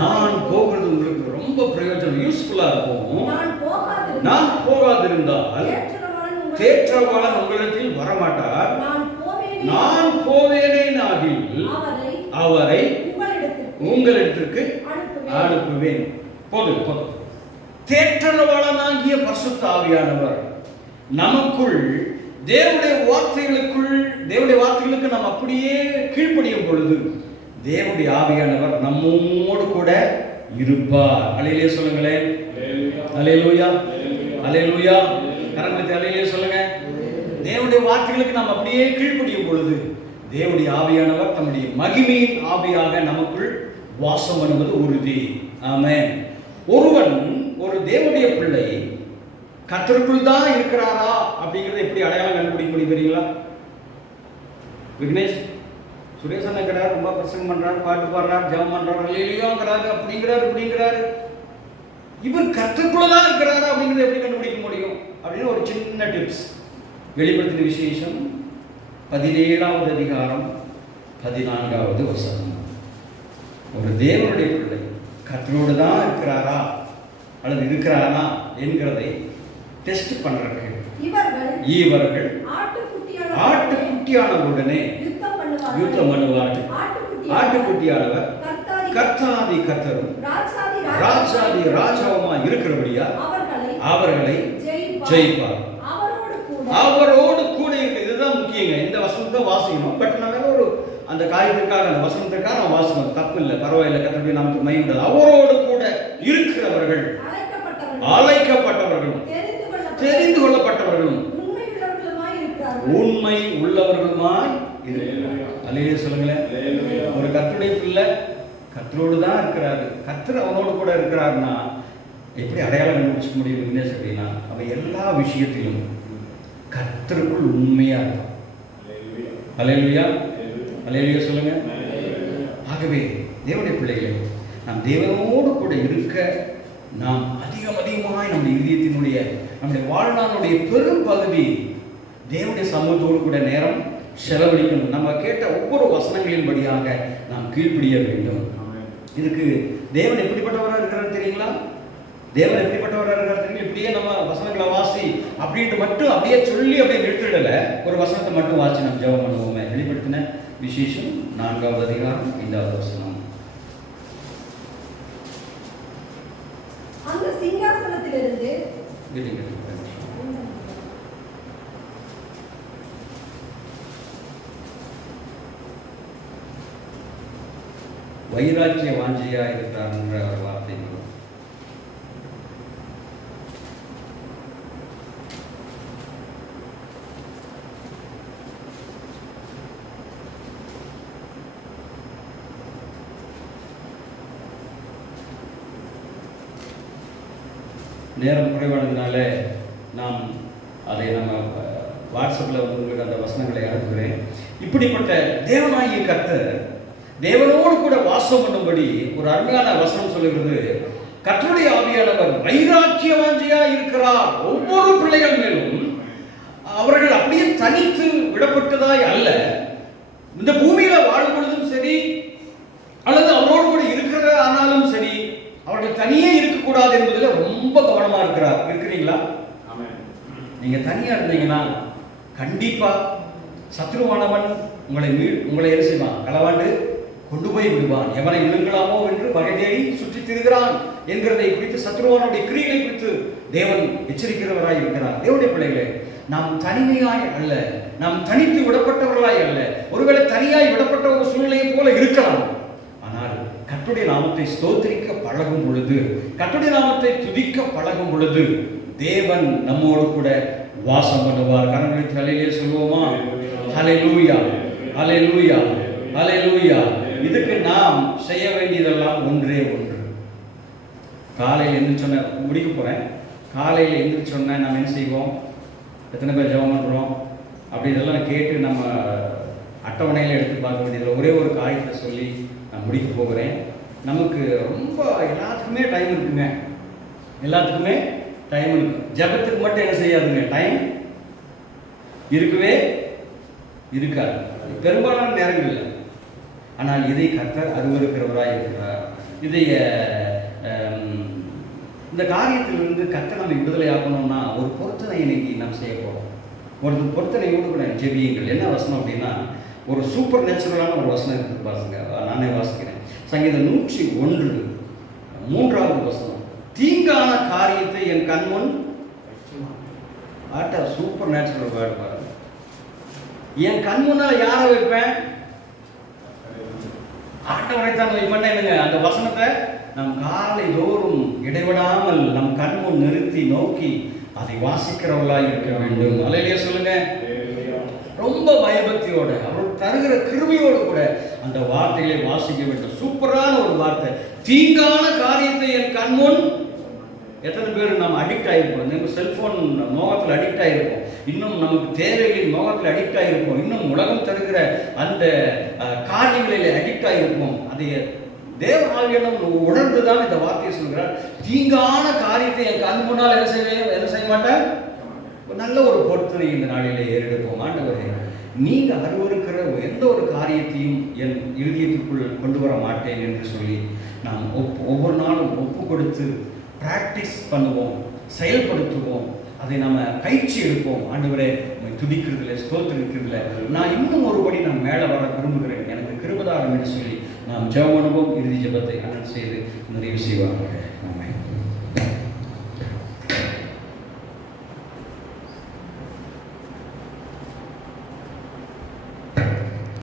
நான் போகிறது உங்களுக்கு ரொம்ப பிரயோஜனம், யூஸ்ஃபுல்லா இருக்கும். நான் போகாதிருந்தால் தேற்றவாளன் உங்களிடத்தில் வரமாட்டார். நான் போவேனேனாகில் அவரை உங்களிடத்திற்கு அனுப்புவேன். போதும். தேற்றவாளனாகிய பரிசுத்த ஆவியானவர் நமக்குள் தேவனுடைய வார்த்தைகளுக்கு நாம் அப்படியே கீழ்ப்படியும் பொழுது தேவனுடைய ஆவியானவர் நம்மோடு கூட இருப்பார். அல்லேலூயா சொல்லுங்களேன். அல்லேலூயா, அல்லேலூயா. கரங்களை அல்லேலூயா சொல்லுங்க. தேவனுடைய வார்த்தைகளுக்கு நாம் அப்படியே கீழ்ப்படியும் பொழுது தேவனுடைய ஆவியானவர் தம்முடைய மகிமையின் ஆவியாக நமக்குள் வாசம் பண்ணுவது உறுதி. ஆமென். ஒருவன், ஒரு தேவனுடைய பிள்ளை கர்த்தருக்குள் தான் இருக்கிறாரா அப்படிங்கறத எப்படி அடையாளம் கண்டுபிடிக்க முடியும் தெரியுங்களா? விக்னேஷ் சுரேஷன் இருக்கிறார், ரொம்ப பிரசங்கம் பண்றாரு, பாட்டு பாடுறாரு, ஜெபம் பண்றாரு, அல்லேலூயாங்கிறாரு, அப்படிங்கிறாரு. இவர் கர்த்தருக்குள்ளதான் இருக்கிறாரா அப்படிங்கறத எப்படி கண்டுபிடிக்க முடியும் அப்படின்னு ஒரு சின்ன டிப்ஸ். வெளிப்படுத்தின விசேஷம் 17வது அதிகாரம் 14வது வசனம். ஒரு தேவனுடைய பிள்ளை கர்த்தரோடு தான் இருக்கிறாரா அல்லது இருக்கிறாரா என்கிறதை டெஸ்ட் பண்றதுக்கு இவர்கள் ஆட்டுக்குட்டியானவுடனே யுத்தம் பண்ணுவார்கள். ஆட்டுக்குட்டியானவர் கர்த்தாதி கர்த்தரும் ராஜாதி ராஜாவுமா இருக்கிறபடியா அவர்களை ஜெயிப்பார். அவரோடு கூட இருக்கு. இதுதான் முக்கியங்க. இந்த வசனத்தை வாசிக்கணும். பட் நான் வேற ஒரு அந்த காரியத்துக்காக, அந்த வசனத்துக்காக நான் வாசிக்கணும், தப்பு இல்லை, பரவாயில்லை. கர்த்தருடைய நமக்கு மகிமை. அவரோடு கூட இருக்கிறவர்கள், அழைக்கப்பட்டவர்களும் தெரிந்து கொள்ளப்பட்டவர்களும் உண்மை உள்ளவர்களுமாய் அல்லேலூயா சொல்லுங்களேன். ஒரு கர்த்தருடைய பிள்ளை கர்த்தரோடு தான் இருக்கிறாரு, கர்த்தர் அவனோடு கூட இருக்கிறாருன்னா எப்படி அடையாளம் கண்டுபிடிச்சிக்க முடியும் விக்னேஷ் அப்படின்னா, அவன் எல்லா விஷயத்திலும் கர்த்தருக்குள் உண்மையா இருப்பான். அல்லேலூயா, அல்லேலூயா சொல்லுங்க. ஆகவே தேவனுடைய பிள்ளைகளே, நாம் தேவனோடு கூட இருக்க நாம் அதிகமாய் நம்முடைய இதயத்தினுடைய நம்முடைய வாழ்நாளுடைய பெரும் பகுதி தேவனுடைய சமூகத்தோடு கூட நேரம் செலவழிக்கணும். நம்ம கேட்ட ஒவ்வொரு வசனங்களின் படியாக நாம் கீழ்ப்படிய வேண்டும். இதுக்கு தேவன் எப்படிப்பட்டவராக இருக்கிறார் தெரியுங்களா? தேவன் எப்படிப்பட்டவராக இருக்கிறது இப்படியே நம்ம வசனங்களை வாசி அப்படின்ட்டு மட்டும் அப்படியே சொல்லி அப்படியே நிறுத்திடல, ஒரு வசனத்தை மட்டும் வாசி நம்ம ஜெபம் பண்ணுவோமே. வெளிப்படுத்தின விசேஷம் 4வது அதிகாரம் 5வது வசனம். அந்த சிங்காசனத்திலிருந்து வைராக்கிய வாஞ்சியா இருக்கிறார்ன்ற ஒரு வார்த்தை. நேரம் குறைவானதுனால நாம் அதை நம்ம வாட்ஸ்அப்பில் உங்களுக்கு அந்த வசனங்களை அனுப்புகிறேன். இப்படிப்பட்ட தேவனாகிய கர்த்தர் தேவனோடு கூட வாசம் பண்ணும்படி ஒரு அருமையான வசனம் சொல்லுகிறது. கர்த்தருடைய ஆவியானவர் வைராக்கிய வாஞ்சியா இருக்கிறார் ஒவ்வொரு பிள்ளைகள் மேலும். அவர்கள் அப்படியே தனித்து விடப்பட்டதாய் அல்ல, இந்த பூமியில வாழும் பொழுதும் சரி அல்லது அவரோடு கூட இருக்கிற ஆனாலும் சரி, அவர்கள் தனியே இருக்கக்கூடாது என்பதில் ரொம்ப கவனமா இருக்கிறீங்களா? நீங்க தனியா இருந்தீங்கன்னா கண்டிப்பா சத்ருவானவன் உங்களை என்ன செய்வான்? களவாண்டு கொண்டு போய் விடுவான். எவனை விழுங்கலாமோ என்று வகை தேடி சுற்றி திரிகிறான் என்கிறதை குறித்து, சத்ருவானுடைய கிரியைகளை குறித்து தேவன் எச்சரிக்கிறவராய் இருக்கிறார். தேவனுடைய பிள்ளைகளே, நாம் தனிமையாய் அல்ல, நாம் தனித்து விடப்பட்டவர்களாய் அல்ல. ஒருவேளை தனியாய் விடப்பட்ட ஒரு சூழ்நிலையை போல இருக்கலாம். ஆனால் கர்த்தருடைய நாமத்தை ஸ்தோத்திரிக்க பழகும் பொழுது, கர்த்தருடைய நாமத்தை துதிக்க பழகும் பொழுது தேவன் நம்மோடு கூட வாசம் பண்ணுவார். கரங்களை தலையிலே சொல்லுவோமா? ஹல்லேலூயா, ஹல்லேலூயா, ஹல்லேலூயா. இதுக்கு நாம் செய்ய வேண்டியதெல்லாம் ஒன்றே ஒன்று. காலையில் எந்திரிச்சோன்ன முடிக்க போகிறேன். காலையில் எந்திரிச்சோன்ன நம்ம என்ன செய்வோம்? எத்தனை பேர் ஜெபம் பண்ணுறோம்? அப்படி இதெல்லாம் கேட்டு நம்ம அட்டவணையில் எடுத்து பார்க்க வேண்டியதில் ஒரே ஒரு காரியத்தை சொல்லி நான் முடிக்க போகிறேன். நமக்கு ரொம்ப எல்லாத்துக்குமே டைம் இருக்குங்க, எல்லாத்துக்குமே டைம் இருக்கு. ஜெபத்துக்கு மட்டும் என்ன செய்யாதுங்க, டைம் இருக்கவே இருக்காது பெரும்பாலான நேரங்களில். ஆனால் இதை கர்த்தர் அருவருக்கிறவராய் இருக்கிறார். இந்த காரியத்திலிருந்து கர்த்தர் நம்ம விடுதலை ஆகணும்னா ஒரு பொருத்தனை இன்னைக்கு நாம் செய்ய போகிறோம். ஒரு பொருத்தனையோடு கூட ஜெபியுங்கள். என்ன வசனம் அப்படின்னா, ஒரு சூப்பர் நேச்சுரலான ஒரு வசனம் இருக்குது பாருங்க. நானே வாசிக்கிறேன். சங்கீதம் 101:3வது வசனம். தீங்கான காரியத்தை என் கண்முன் ஆட்ட. சூப்பர் நேச்சுரல் வேர்டு பாருங்க. என் கண் முன்னால யாரை வைப்பேன்? ஆண்டவரைத்தான் வைப்பேன். என்னங்க அந்த வசனத்தை நம் காலை தோறும் இடைவிடாமல் நம் கண் முன் நிறுத்தி நோக்கி அதை வாசிக்கிறவர்களாக இருக்க வேண்டும். அல்லேலூயா சொல்லுங்க. ரொம்ப பயபக்தியோட அவர் தருகிற கிருபையோடு கூட அந்த வார்த்தைகளை வாசிக்க வேண்டும். சூப்பரான ஒரு வார்த்தை. தீங்கான காரியத்தை என் கண் முன். எத்தனை பேர் நம்ம அடிக்ட் ஆகிருப்போம்? நம்ம செல்ஃபோன் மோகத்தில் அடிக்ட் ஆகிருப்போம். இன்னும் நமக்கு தேவைகளின் மோகத்தில் அடிக்ட் ஆகிருப்போம். இன்னும் உலகம் தருகிற அந்த காரியங்களில் அடிக்ட் ஆகிருப்போம். அதை தேவ ஆவியானவர் உணர்ந்துதான் இந்த வார்த்தையை சொல்கிறார். தீங்கான காரியத்தை என் கண் முன்னால் என்ன செய்ய மாட்டேன். நல்ல ஒரு பொருத்தனை இந்த நாளிலே ஏறெடுப்போம். ஆண்டவரே, நீங்க அருவருக்கிற எந்த ஒரு காரியத்தையும் என் இருதயத்திற்குள் கொண்டு வர மாட்டேன் என்று சொல்லி நாம் ஒவ்வொரு நாளும் ஒப்பு கொடுத்து பிராக்டிஸ் பண்ணுவோம், செயல்படுத்துவோம், அதை நம்ம பயிற்சி எடுப்போம். ஆண்டவரே, துதிக்கிறதுல ஸ்தோத்திரிக்கிறதுல நான் இன்னும் ஒருபடி நான் மேலே வர விரும்புகிறேன், எனக்கு கிருபதாரம் என்று சொல்லி நாம் ஜெபம் பண்ணுவோம். இறுதி ஜெபத்தை அனல் செய்து நிறைவு செய்வாங்க. ஆமென்.